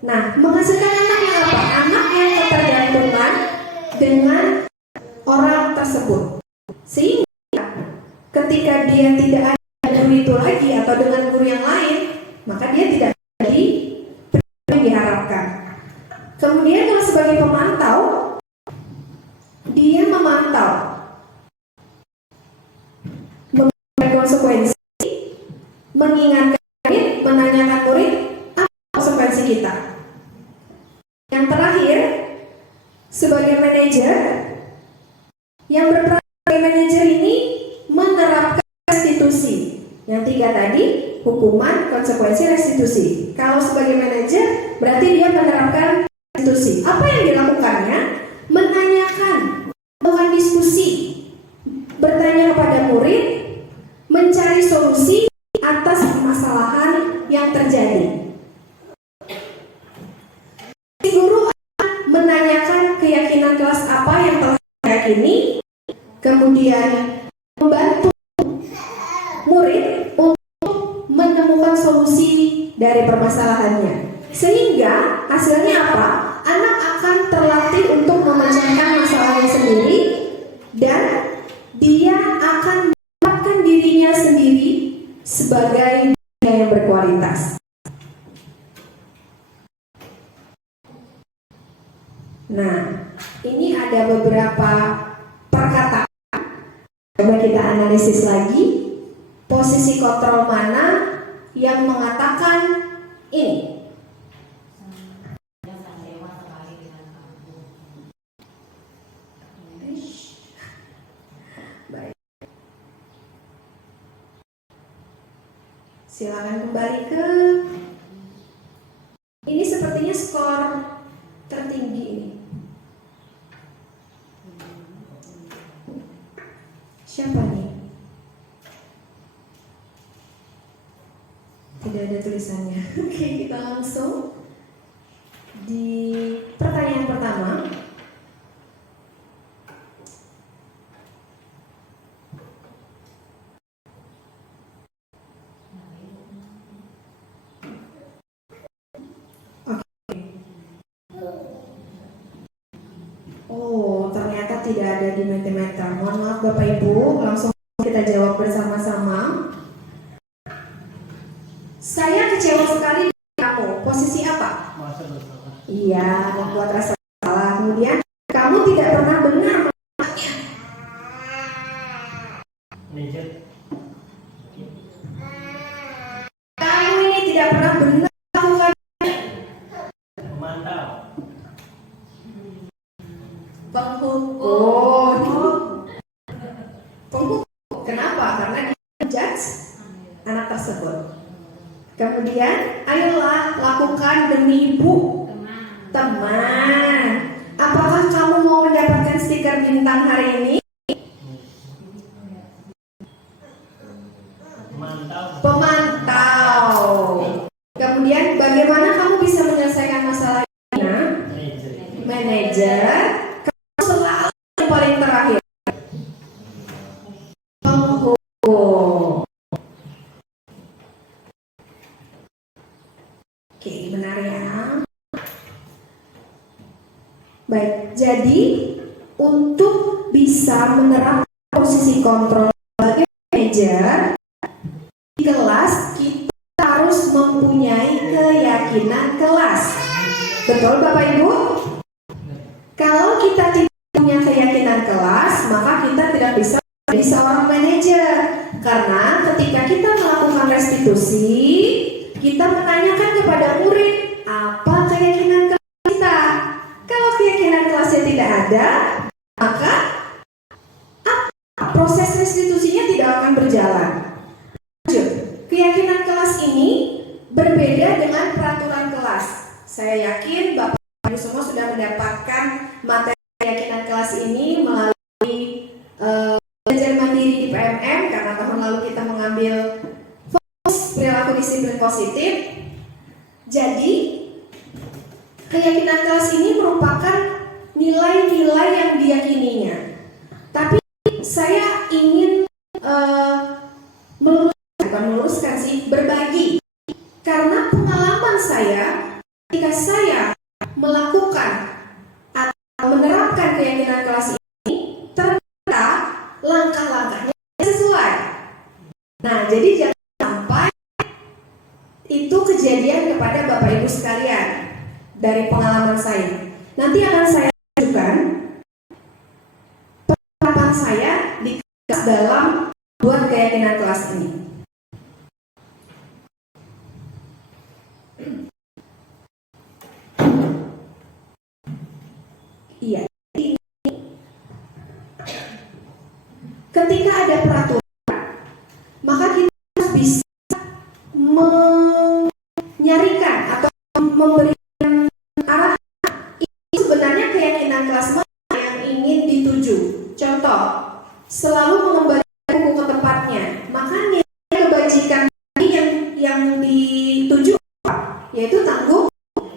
Nah, menghasilkan anak yang apa? Anak yang ketergantungan dengan orang tersebut. Sehingga ketika dia tidak ada guru itu lagi atau dengan guru yang lain, maka dia tidak jadi yang diharapkan. Kemudian kalau sebagai pemantau, dia memantau, memberikan konsekuensi, mengingatkan murid, menanyakan murid apa konsekuensi kita. Yang terakhir, sebagai manajer, yang berperan sebagai manajer ini menerapkan restitusi. Yang tiga tadi, hukuman, konsekuensi, restitusi. Kalau sebagai manajer, berarti dia menerapkan restitusi. Apa yang dilakukannya? Menanyakan, melakukan diskusi, bertanya kepada murid, mencari solusi atas permasalahan yang terjadi. Si guru akan menanyakan keyakinan kelas apa yang telah diyakini, kemudian membantu murid untuk menemukan solusi dari permasalahannya. Sehingga hasilnya apa? Anak akan terlatih untuk memecahkan masalahnya sendiri dan dia akan menetapkan dirinya sendiri sebagai yang berkualitas. Nah, ini ada beberapa perkataan. Coba kita analisis lagi. Posisi kontrol mana yang mengatakan ini? Baik. Silakan kembali ke ini, sepertinya skor tertinggi ini. Siapa nih? Tidak ada tulisannya. Oke, kita langsung di pertanyaan pertama. Oh, ternyata tidak ada di Mentimeter. Mohon maaf Bapak Ibu, langsung kita jawab bersama-sama. Saya kecewa sekali dengan kamu. Posisi apa? Iya, membuat rasa salah. Kemudian kamu tidak pernah benar melakukannya. Kamu ini tidak pernah benar melakukannya. Mantap. Penghukum. Kenapa? Karena dia menjudge anak tersebut. Kemudian, ayolah lakukan demi ibu. Teman, apakah kamu mau mendapatkan stiker bintang hari ini? Pemantau. Kemudian, bagaimana kamu bisa menyelesaikan masalah ini? Manajer. Kamu selalu yang paling terakhir. Penghubung. Oke, benar ya. Baik, jadi untuk bisa menerapkan posisi kontrol sebagai manajer di kelas, kita harus mempunyai keyakinan kelas. Betul Bapak Ibu? Kalau kita tidak punya keyakinan kelas, maka kita tidak bisa menjadi seorang manajer. Karena ketika kita melakukan restitusi, kita menanyakan kepada murid, apa keyakinan kelas kita? Kalau keyakinan kelasnya tidak ada, maka proses restitusinya tidak akan berjalan. Lanjut, keyakinan kelas ini berbeda dengan peraturan kelas. Saya yakin Bapak Ibu semua sudah mendapatkan materi keyakinan kelas ini melalui belajar mandiri di PMM, karena tahun lalu kita mengambil fokus perilaku disiplin positif. Jadi keyakinan kelas ini merupakan nilai-nilai yang diyakininya. Tapi saya ingin meluruskan sih, berbagi. Karena pengalaman saya ketika saya melakukan atau menerapkan keyakinan kelas ini, ternyata langkah-langkahnya sesuai. Nah, jadi jangan sampai itu kejadian kepada Bapak Ibu sekalian. Dari pengalaman saya, nanti akan saya tunjukkan penerapan saya di kelas dalam buat keyakinan kelas ini. Iya. Ketika ada peraturan, maka kita harus bisa menyarikan atau memberi arah. Itu sebenarnya keyakinan kelas mana yang ingin dituju. Contoh, selalu mengembalikan buku ke tempatnya. Maka nilai kebajikan yang dituju apa? Yaitu tanggung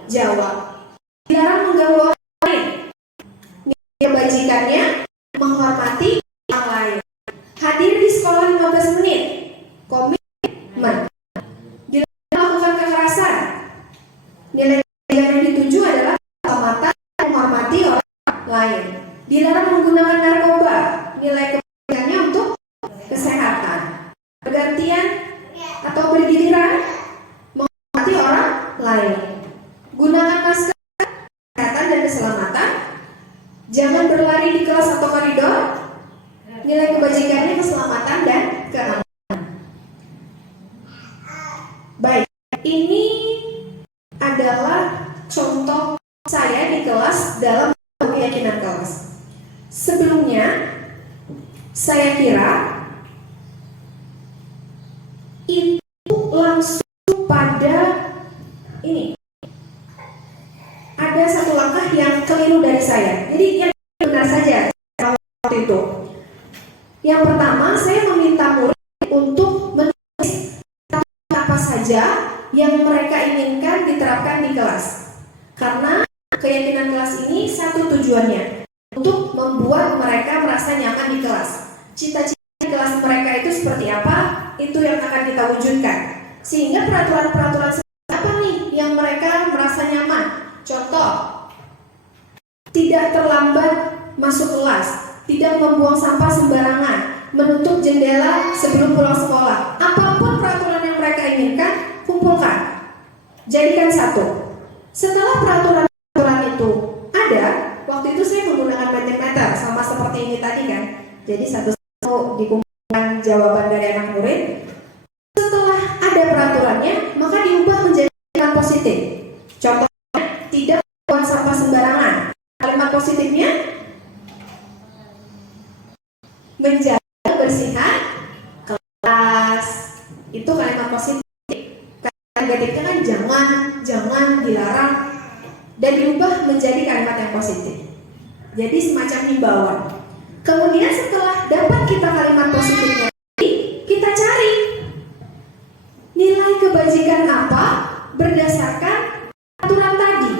jawab. Dilarang mengganggu orang lain. Nilai kebajikannya menghormati orang lain. Hadir di sekolah 15 menit. Komitmen. Dilarang melakukan kekerasan. Nilai yang dituju adalah mata menghormati orang lain. Dilarang menggunakan narkoba. Nilai kebajikannya untuk kesehatan. Pergantian atau bergiliran menghormati orang lain. Gunakan masker, kesehatan dan keselamatan. Jangan berlari di kelas atau koridor. Nilai kebajikannya keselamatan dan keamanan. Baik, ini adalah contoh saya di kelas dalam keyakinan kelas. Sebelumnya, saya kira itu langsung pada ini. Ada satu langkah yang keliru dari saya. Jadi yang benar saja waktu itu. Yang pertama, saya meminta murid untuk menulis apa saja yang mereka inginkan diterapkan di kelas. Karena keyakinan kelas ini satu tujuannya, untuk membuat mereka merasa nyaman di kelas. Cita-cita di kelas mereka itu seperti apa, itu yang akan kita wujudkan. Sehingga peraturan-peraturan seperti apa nih yang mereka merasa nyaman. Contoh, tidak terlambat masuk kelas, tidak membuang sampah sembarangan, menutup jendela sebelum pulang sekolah. Apapun peraturan yang mereka inginkan, kumpulkan, jadikan satu. Setelah peraturan itu ada, waktu itu saya menggunakan Mentimeter sama seperti ini tadi kan. Jadi satu-satu dikumpulkan jawaban dari anak murid. Setelah ada peraturannya, maka diubah menjadi kalimat positif. Contohnya, tidak membuang sampah sembarangan. Kalimat positifnya, menjaga kebersihan kelas. Itu kalimat positif. Kalimat negatifnya kan jangan, dilarang, dan diubah menjadi kalimat yang positif. Jadi semacam himbauan. Kemudian setelah dapat kita kalimat positifnya, kita cari nilai kebajikan apa berdasarkan aturan tadi.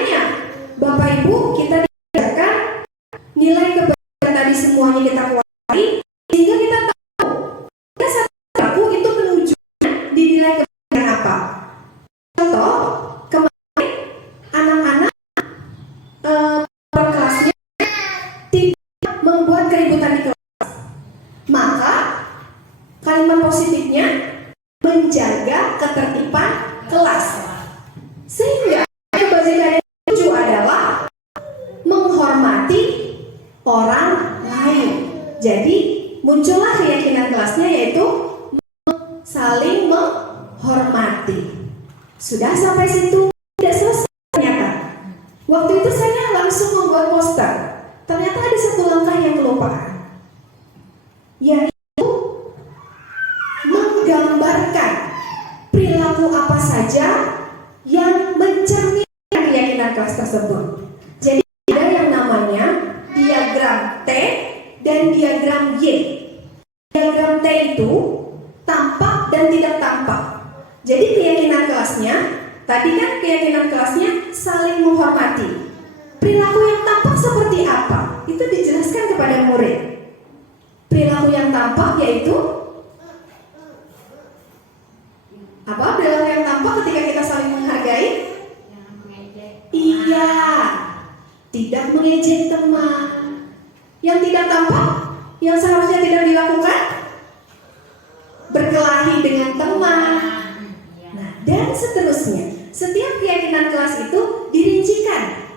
Ya, Bapak Ibu, kita diajarkan nilai kebajikan tadi semuanya kita kuasai, sehingga kita tahu satu perilaku itu menunjuknya di nilai kebajikan apa. Contoh, kemarin anak-anak kelasnya tidak membuat keributan di kelas, maka kalimat positifnya menjaga ketertiban kelas. Sehingga kebajikan yang tujuh adalah menghormati orang lain. Jadi muncullah keyakinan kelasnya, yaitu saling menghormati. Sudah sampai situ tidak selesai ternyata. Waktu itu saya langsung membuat poster. Ternyata ada satu langkah yang kelupaan, yaitu menggambarkan perilaku apa saja yang mencerminkan keyakinan kelas tersebut. Jadi ada yang namanya diagram T dan diagram Y. Diagram T itu tampak dan tidak tampak. Jadi keyakinan kelasnya, tadi kan keyakinan kelasnya saling menghormati. Perilaku yang tampak seperti apa? Itu dijelaskan kepada murid. Perilaku yang tampak yaitu apa? Perilaku yang tampak ketika kita saling menghargai? Iya, tidak mengejek teman. Yang tidak tampak, yang seharusnya tidak dilakukan, berkelahi dengan teman. Nah, dan seterusnya. Setiap keyakinan kelas itu dirincikan.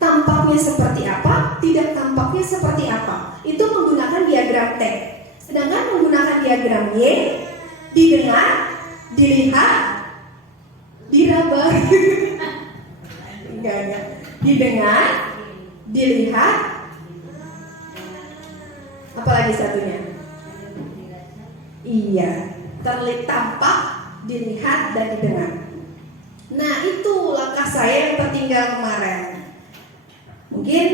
Tampaknya seperti apa, tidak tampaknya seperti apa. Itu menggunakan diagram T. Sedangkan menggunakan diagram Y, didengar, dilihat, diraba. Enggak. Didengar, dilihat, apalagi satunya? Iya, terlihat, tampak, dilihat, dan didengar. Nah, itu langkah saya yang tertinggal kemarin. Mungkin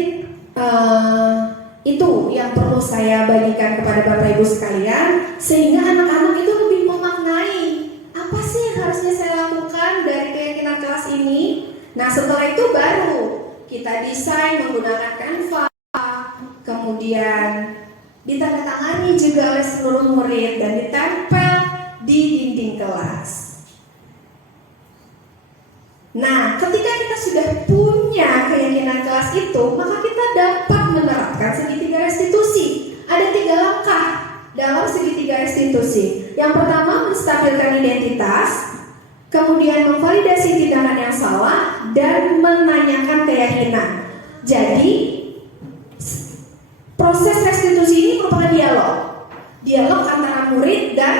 itu yang perlu saya bagikan kepada Bapak Ibu sekalian, sehingga anak-anak itu lebih memaknai apa sih yang harusnya saya lakukan dari keyakinan kelas ini. Nah, setelah itu baru kita desain menggunakan Canva, kemudian ditandatangani juga oleh seluruh murid dan ditempel di dinding kelas. Nah, ketika kita sudah punya keyakinan kelas itu, maka kita dapat menerapkan segitiga restitusi. Ada 3 langkah dalam segitiga restitusi. Yang pertama, menstabilkan identitas, kemudian memvalidasi tindakan yang salah, dan menanyakan keyakinan. Jadi, proses restitusi ini merupakan dialog antara murid dan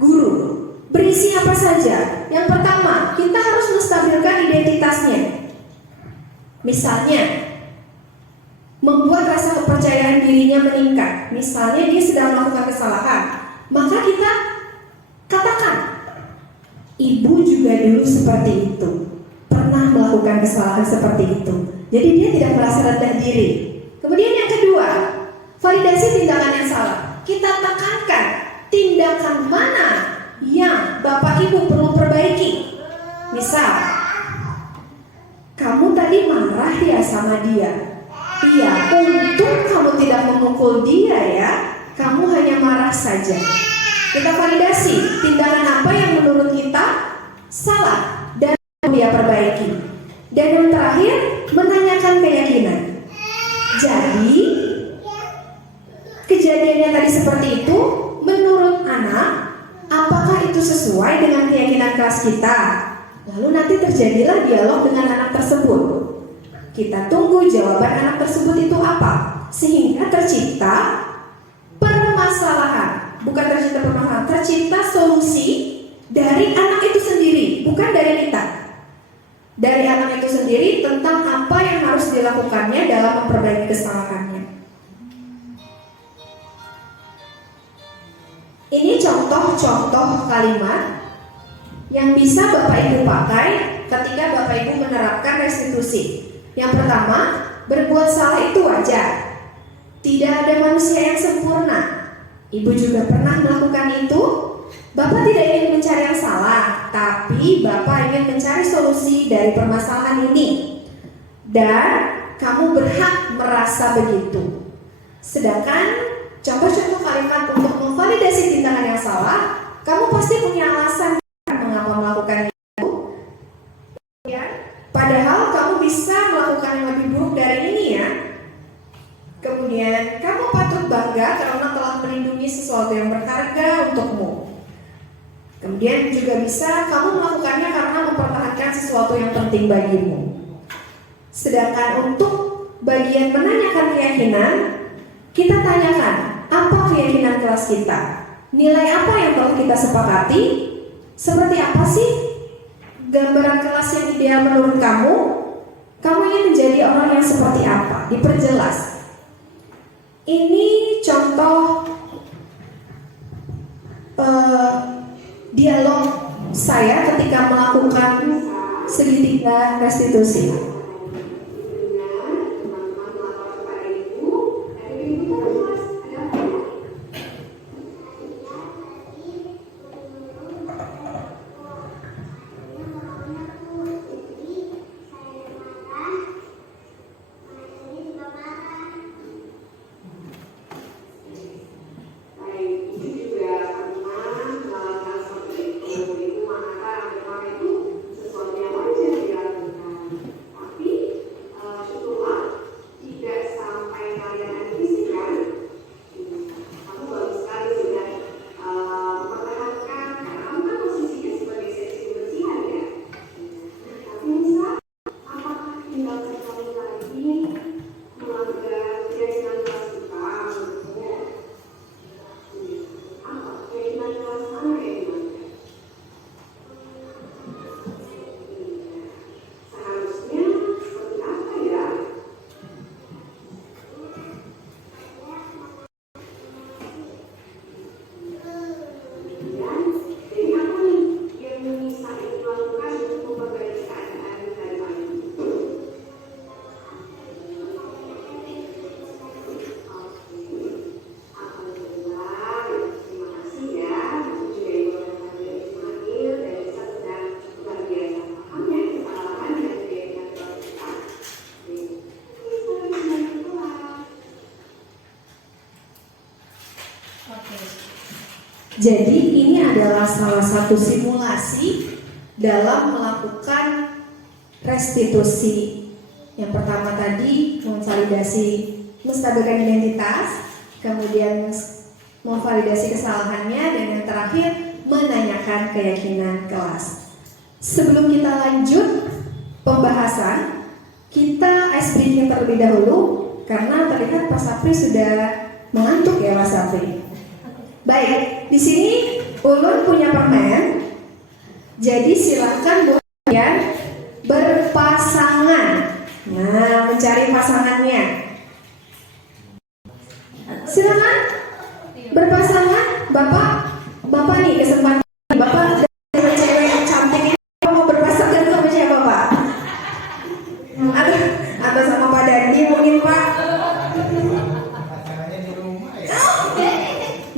guru. Berisi apa saja? Yang pertama, kita harus menstabilkan identitasnya. Misalnya, membuat rasa kepercayaan dirinya meningkat. Misalnya dia sedang melakukan kesalahan, maka kita katakan, ibu juga dulu seperti itu, pernah melakukan kesalahan seperti itu. Jadi dia tidak merasa rendah diri. Kemudian yang kedua, validasi tindakan yang salah. Kita tekankan tindakan mana yang Bapak Ibu perlu perbaiki. Misal, kamu tadi marah ya sama dia. Iya, untung kamu tidak memukul dia ya. Kamu hanya marah saja. Kita validasi tindakan apa yang menurut kita salah dan dia perbaiki. Dan yang terakhir, menanyakan keyakinan. Jadi, kejadiannya tadi seperti itu, menurut anak, apakah itu sesuai dengan keyakinan kelas kita? Lalu nanti terjadilah dialog dengan anak tersebut. Kita tunggu jawaban anak tersebut itu apa, sehingga tercipta permasalahan. Bukan tercipta permasalahan, tercipta solusi dari anak itu sendiri, bukan dari kita. Dari anak itu sendiri tentang apa yang harus dilakukannya dalam memperbaiki kesalahannya. Ini contoh-contoh kalimat yang bisa Bapak Ibu pakai ketika Bapak Ibu menerapkan restitusi. Yang pertama, berbuat salah itu wajar. Tidak ada manusia yang sempurna. Ibu juga pernah melakukan itu. Bapak tidak ingin mencari yang salah, tapi Bapak ingin mencari solusi dari permasalahan ini. Dan kamu berhak merasa begitu. Sedangkan contoh-contoh kalimat untuk memvalidasi tindakan yang salah, kamu pasti punya alasan mengapa melakukan itu. Ya, padahal kamu bisa melakukan yang lebih buruk dari ini ya. Kemudian kamu patut bangga karena telah melindungi sesuatu yang berharga untukmu. Kemudian juga bisa kamu melakukannya karena mempertahankan sesuatu yang penting bagimu. Sedangkan untuk bagian menanyakan keyakinan, kita tanyakan apa keyakinan kelas kita, nilai apa yang telah kita sepakati, seperti apa sih gambaran kelas yang ideal menurut kamu. Kamu ingin menjadi orang yang seperti apa? Diperjelas. Ini contoh dialog saya ketika melakukan segitiga restitusi. Jadi ini adalah salah satu simulasi dalam melakukan restitusi. Yang pertama tadi memvalidasi, menstabilkan identitas, kemudian memvalidasi kesalahannya, dan yang terakhir menanyakan keyakinan kelas. Sebelum kita lanjut pembahasan, kita ice breaking terlebih dahulu karena terlihat Pak Sapri sudah mengantuk ya Mas Sapri. Baik, di sini Ulun punya permen. Jadi silakan buat kalian berpasangan. Nah, mencari pasangannya. Silakan berpasangan. Bapak nih kesempatan. Bapak dari cewek cantik ini mau berpasangan sama siapa Pak? Atau sama Pak Dandi mungkin Pak?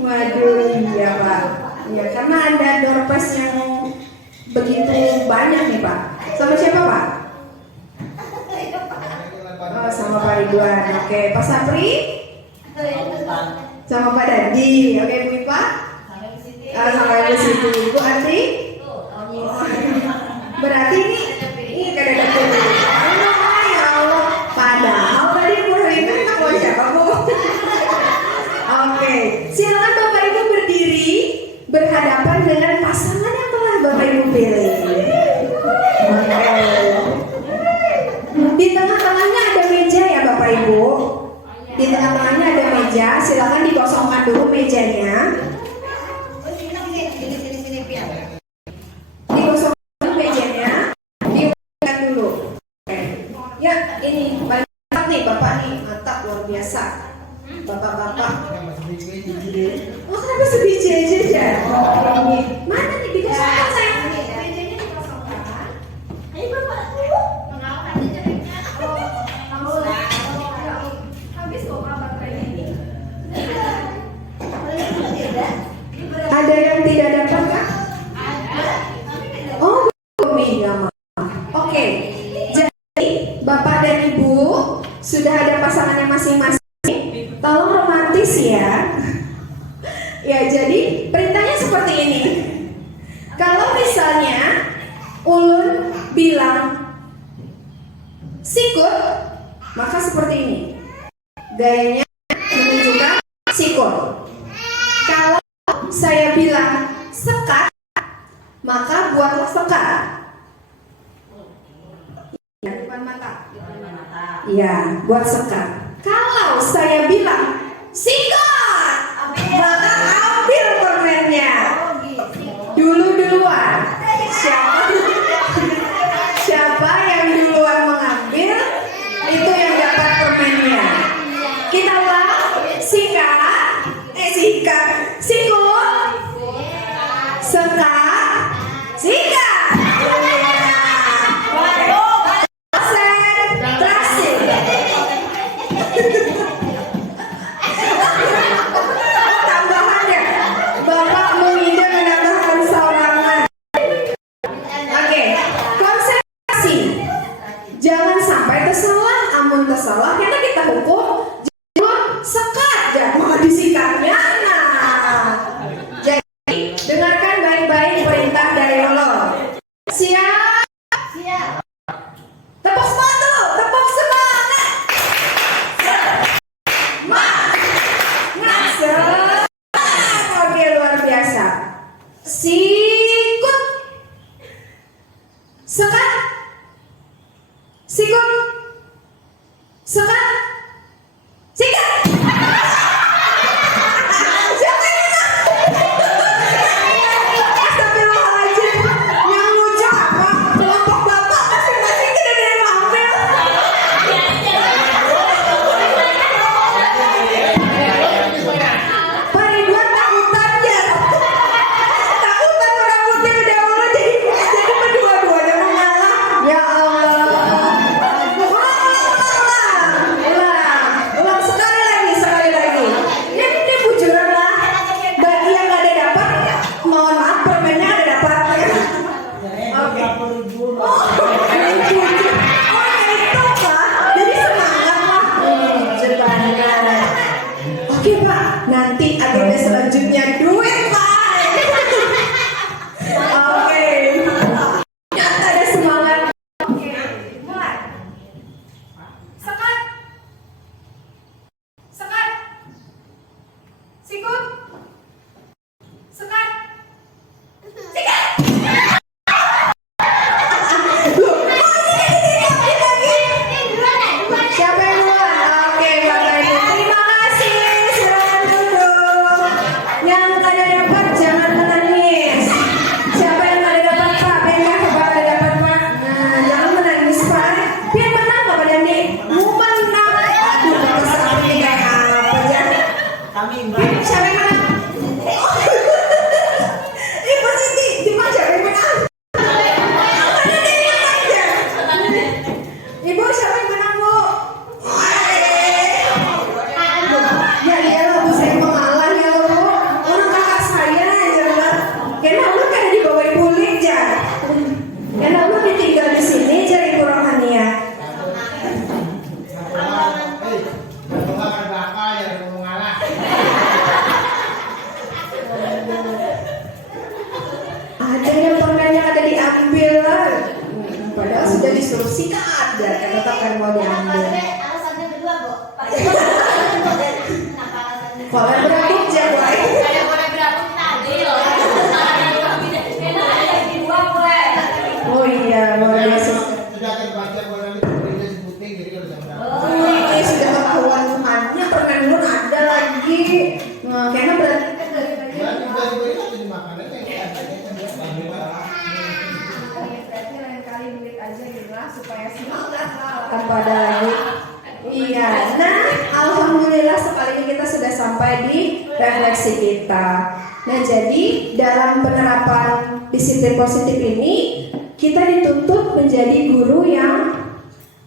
Waduh, iya Pak. Ya, karena ada doorpass yang begitu banyak nih Pak. Sama siapa Pak? Oh, sama Pak Ridwan. Oke, Pak Sapri? Sama Pak Dandi. Oke, Bu Ipa? Sama Ibu Siti. Bu Ati? Berarti ini kada dapat. Ya Allah. Padahal tadi Bu Rina mau siapa Bu? Oke, silakan Bapak Ibu berdiri berhadapan dengan pasangan yang telah Bapak Ibu pilih. Oke. Di tengah-tengahnya ada meja ya Bapak Ibu. Di tengah-tengahnya ada meja, silakan dikosongkan dulu mejanya. Dikosongkan dulu mejanya, diulang dulu. Oke. Ya, ini mantap nih Bapak nih, mantap luar biasa. Bapak-bapak. Oh, kenapa sebiji aja ya? Mana nih dikosongkan sayang? ih nggak mau. Oke, jadi Bapak dan Ibu sudah ada pasangannya masing-masing. Tolong romantis ya. Ya, jadi perintahnya seperti ini. Kalau misalnya Ulun bilang sikut, maka seperti ini. Gayanya menunjukkan sikut. Kalau saya bilang sekat, maka buatlah sekat. Di depan mata. Iya, buat sekat. Kalau saya bilang sikat, maka ambil permennya. Duluan. Siapa yang duluan mengambil, itu yang dapat permennya. Kita ulang. Sikat, sikut, sekat, sikat. Konsentrasi. Tambahannya, Bapak mengide menambahkan sorangan. Oke, konsentrasi. Jangan sampai tersalah, amun tersalah karena kita hukum. Jangan sekat, jangan malah disikatnya. Nah, jadi dengarkan baik-baik perintah dari Allah. Siap? Tepuk semangat dulu, tepuk semangat. Semangat. Oke, luar biasa. Sikut, sekat, sikut, sekat, sikat. Astagfirullahaladzim. Yang lucu apa? Kelompok bapak masing-masing tidak ada yang ambil. Pak Ridwan takutan ya. Takutan orang putih berdahulu jadi berdua-duanya mengalah. Ya Allah. Ulang sekali lagi. Ini bujuran lah. Bagi yang gak ada dapat, mohon maaf permennya ada dapat. Oke. Oh, itu Pak. Jadi semangat lah. Ceritanya. Oke Pak, nanti agenda selanjutnya duit Pak. Oke. Nyata ada semangat. Oke, mulai. Sekat. Sekat. Sikut. Sekat. Sikat. Siapa yang duluan? Oke, Bapak Ibu. Terima kasih. Silakan duduk. Yang ada dapat jangan menangis. Siapa yang ada dapat Pak? Biar Bapak ada dapat Pak. Nah, jangan menangis Pak. Biar menang Bapak Dandi. Mau menang. Aduh, Bapak sapi kayak apa ya? Siapa yang menang? Ibu Siti, Dimas siapa yang menang? Ada dia yang aja. Ibu siapa yang menang Bu? Ya iyalah Bu, saya mengalah ya Bu. Orang kakak saya aja lah. Karena Allah kan dibawa ibu aja. Karena Allah ditinggal di sini cari ibu rohania. Ada yang permennya ada diambil lah. Padahal sudah disuruh sikat ya, kan tetap kan mau diambil. Alasannya kedua, Bu. Kalau berabuk jagoan. Kayak boleh berapa tadi loh. Enak aja di dua boleh. Oh iya, luar biasa. Sudah terbaca bola ini sebuting jadi kalau jam berapa? Oh, ini sudah ketahuan Tuhannya permen Nur ada lagi. Nah, kayaknya berarti kan dari tadi. Ya, tiba-tiba itu jadi makanannya yang ada Berarti lain kali duit aja gitu lah supaya semangat tanpa ada lagi. Iya, nah alhamdulillah sekali ini kita sudah sampai di refleksi kita. Nah jadi dalam penerapan disiplin positif ini kita dituntut menjadi guru yang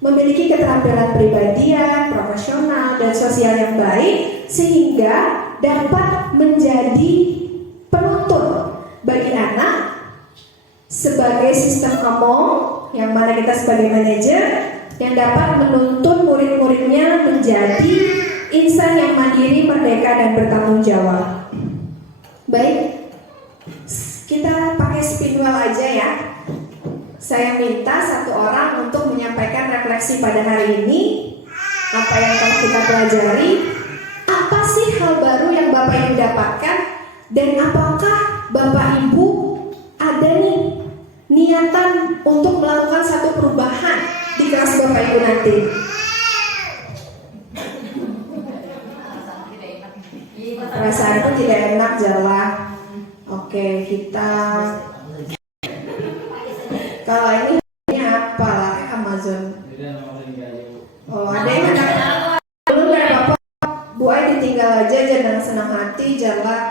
memiliki keterampilan pribadian, profesional, dan sosial yang baik sehingga dapat menjadi penuntun bagi anak sebagai sebagai sistem kamu yang mana kita sebagai manajer yang dapat menuntun murid-muridnya menjadi insan yang mandiri, merdeka, dan bertanggung jawab. Baik, kita pakai spin wheel aja ya. Saya minta satu orang untuk menyampaikan refleksi pada hari ini. Apa yang telah kita pelajari? Apa sih hal baru yang Bapak Ibu dapatkan? Dan apakah Bapak Ibu ada nih niatan untuk melakukan satu perubahan di kelas Bapak Ibu nanti? Perasaan itu tidak enak jawab. Oke, kita kalau ini apa lah Amazon. Oh, ada yang hendak belum ya Bapak? Bu Ai ditinggal aja jangan senang hati jalan.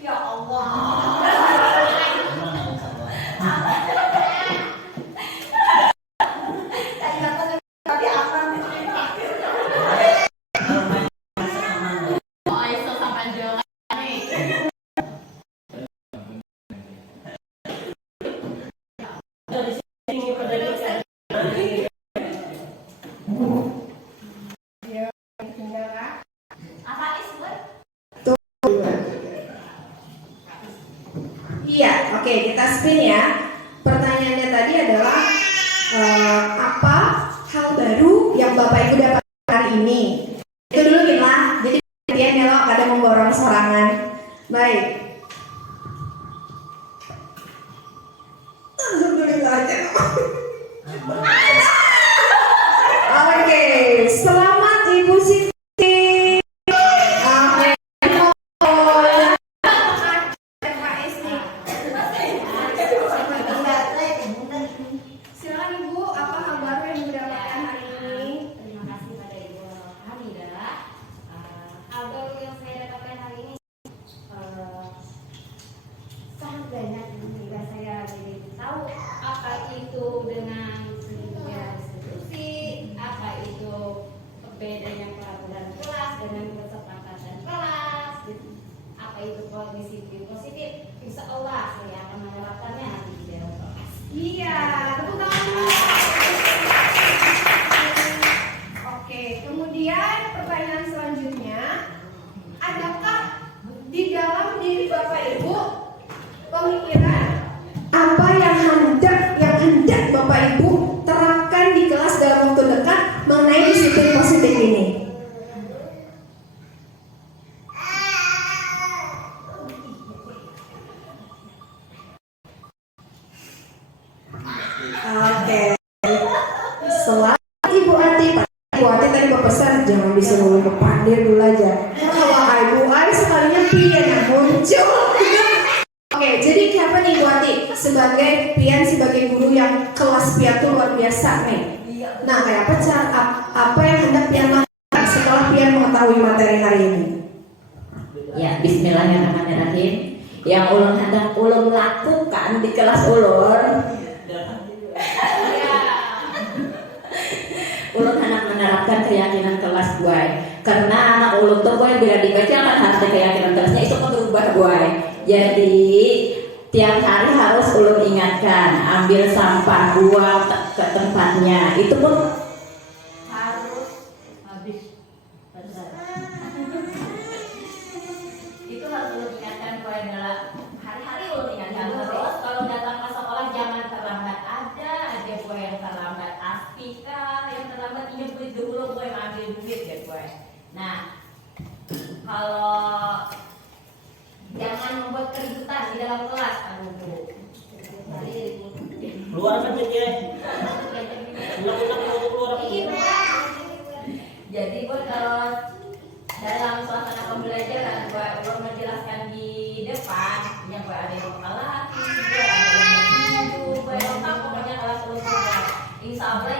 Ya Allah. Iya, oke, kita spin ya. Pertanyaannya tadi adalah apa hal baru yang Bapak Ibu dapat hari ini? Itu dulu Gimla. Jadi kalian ya loh, kadang memborong sorangan. Baik. Alhamdulillah aja. Oke, selamat Ibu Siti. Amin. Silakan Ibu, apa hal baru yang didapatkan hari ini? Terima kasih pada Ibu Hamidah. Hal baru yang saya dapatkan hari ini sangat banyak hingga saya jadi tahu apa itu dengan sebuah institusi, apa itu bedanya peraturan kelas dengan kesepakatan kelas, apa itu kondisi positif. Insya Allah saya akan menerapkannya nanti di dalam kelas. Iya, tepuk tangan dulu. Oke, kemudian pertanyaan selanjutnya, adakah di dalam diri Bapak Ibu pemikiran apa yang hendak Bapak Ibu terapkan di kelas dalam waktu dekat mengenai disiplin positif ini? Oke. Selamat Ibu Ati. Ibu Ati tadi berpesan jangan disuruh ke pandir dulu aja. Kalau Ibu Ai sekalinya pian yang muncul. Oke, jadi siapa nih Ibu Ati? Sebagai pian, sebagai guru yang kelas pian tuh luar biasa nih. Nah, kayak apa yang hendak pian lakukan setelah pian mengetahui materi hari ini? Ya, bismillahirrahmanirrahim. Yang ulun hendak ulun lakukan di kelas ulun, ulun hendak menerapkan keyakinan kelas gue. Karena anak ulun tuh gue bila dibaca kan harus keyakinan kelasnya itu kan berubah gue. Jadi tiap hari harus ulun ingatkan ambil sampah, buang ke tempatnya. Itu pun Harus habis. Itu harus ulun ingatkan gue adalah hari-hari ulun ingatkan terus kalau datang ke sekolah jangan terlambat. Ada aja gue yang terlambat, Aspika yang terlambat pinjam duit dulu gue ambil duit ya gue. Nah, kalau jangan membuat keributan di dalam kelas, aduh Bu. Keluar kan jadi Jadi gue kalau dalam suasana pembelajaran gue menjelaskan di depan, yang gue ada yang kepala, gue ada yang pintu, gue lengkap pokoknya kelas ulun semua. Insya Allah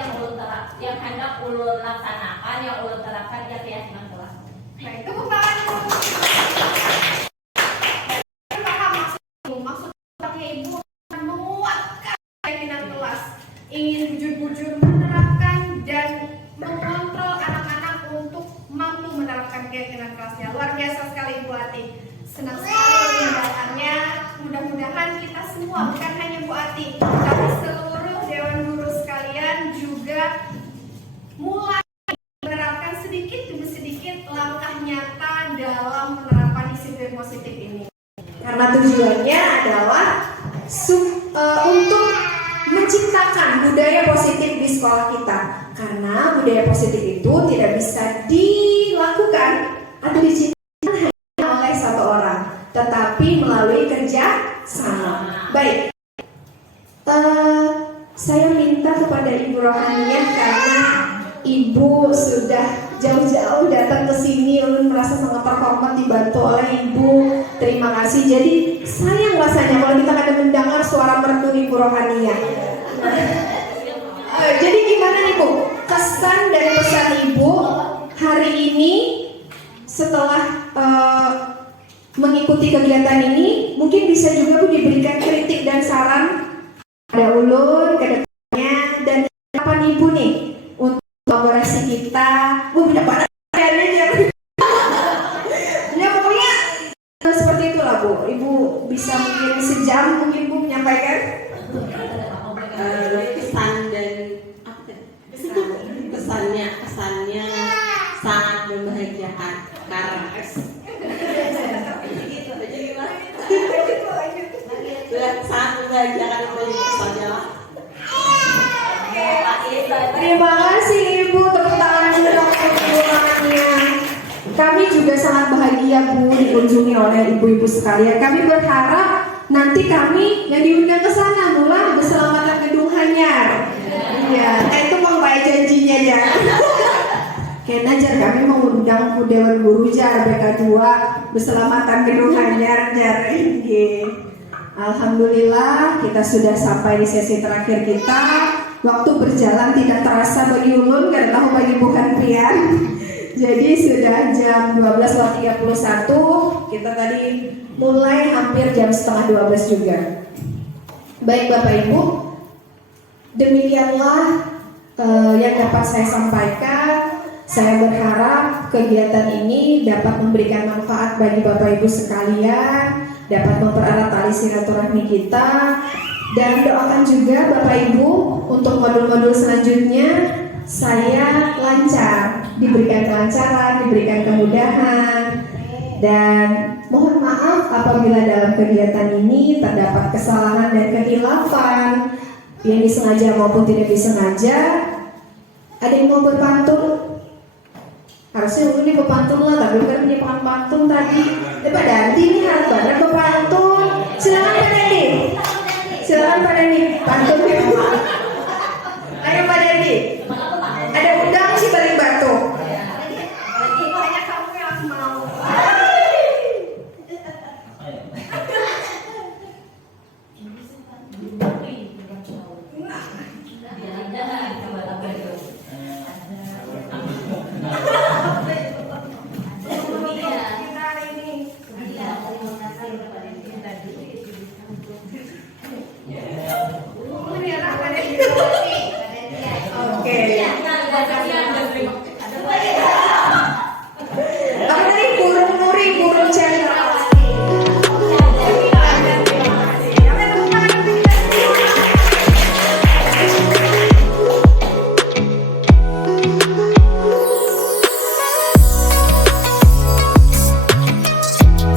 yang hendak ulun laksanakan, yang ulun terapkan ya keyakinan kelas. Baik, tepuk tangan dulu. Paham maksudnya Ibu akan menguatkan keyakinan kelas, ingin bujur-bujur menerapkan dan mengontrol anak-anak untuk mampu menerapkan keyakinan kelasnya. Luar biasa sekali Ibu Ati. Senang sekali mendengarkannya. Mudah-mudahan kita semua, bukan hanya Bu hati, tapi seluruh Dewan Guru sekalian juga mulai menerapkan sedikit demi sedikit langkah nyata dalam penerapan disiplin positif ini. Karena tujuannya adalah untuk menciptakan budaya positif di sekolah kita. Karena budaya positif itu tidak bisa dilakukan atau diciptakan hanya oleh satu orang, tetapi melalui kerja sama. Baik, saya minta kepada Ibu Rohaniyah karena Ibu sudah jauh-jauh datang ke sini, Ulun merasa sangat terhormat dibantu oleh Ibu. Terima kasih. Jadi sayang rasanya kalau kita kada mendengar suara merdu Ibu Rohaniyah. Jadi gimana nih Bu? Kesan dan pesan Ibu hari ini setelah mengikuti kegiatan ini, mungkin bisa juga Bu diberikan kritik dan saran pada Ulun ke depannya, dan harapan Ibu nih untuk kolaborasi kita. Bu bisa pada ya pokoknya seperti itulah Bu. Ibu bisa mungkin sejam mungkin Bu menyampaikan kesan dan pesannya sangat membahagiakan karena sangat membahagiakan itu pesannya. Terima kasih Ibu, tepuk tangan dulu untuk Ibu. Kami juga sangat bahagia Bu dikunjungi oleh ibu-ibu sekalian. Kami berharap nanti kami yang diundang ke sana mulai berselamatkan gedung Hanyar. Iya, itu mau baik janjinya ya. Kena jar kami mengundang Dewan Guru jar BK2 berselamatan gedung Hanyar jar. Alhamdulillah kita sudah sampai di sesi terakhir kita. Waktu berjalan tidak terasa bagi Ulun karena bagi bukan Pian. Jadi sudah jam 12.31. Kita tadi mulai hampir jam setengah 12 juga. Baik Bapak Ibu, demikianlah yang dapat saya sampaikan. Saya berharap kegiatan ini dapat memberikan manfaat bagi Bapak Ibu sekalian, dapat mempererat tali silaturahmi kita, dan doakan juga Bapak Ibu untuk modul-modul selanjutnya saya lancar, diberikan kelancaran, diberikan kemudahan, dan mohon maaf apabila dalam kegiatan ini terdapat kesalahan dan kehilafan yang disengaja maupun tidak disengaja. Ada yang mau berpantun? Harusnya ini berpantun lah, tapi bukan punya pantun tadi. Pak Dandi ini harus banget berpantun. Silakan Pak Dandi. Silakan Pak Dandi, pantun. Ayo Pak Dandi. Ada udang sih balik batu. Hanya kamu yang mau. Ini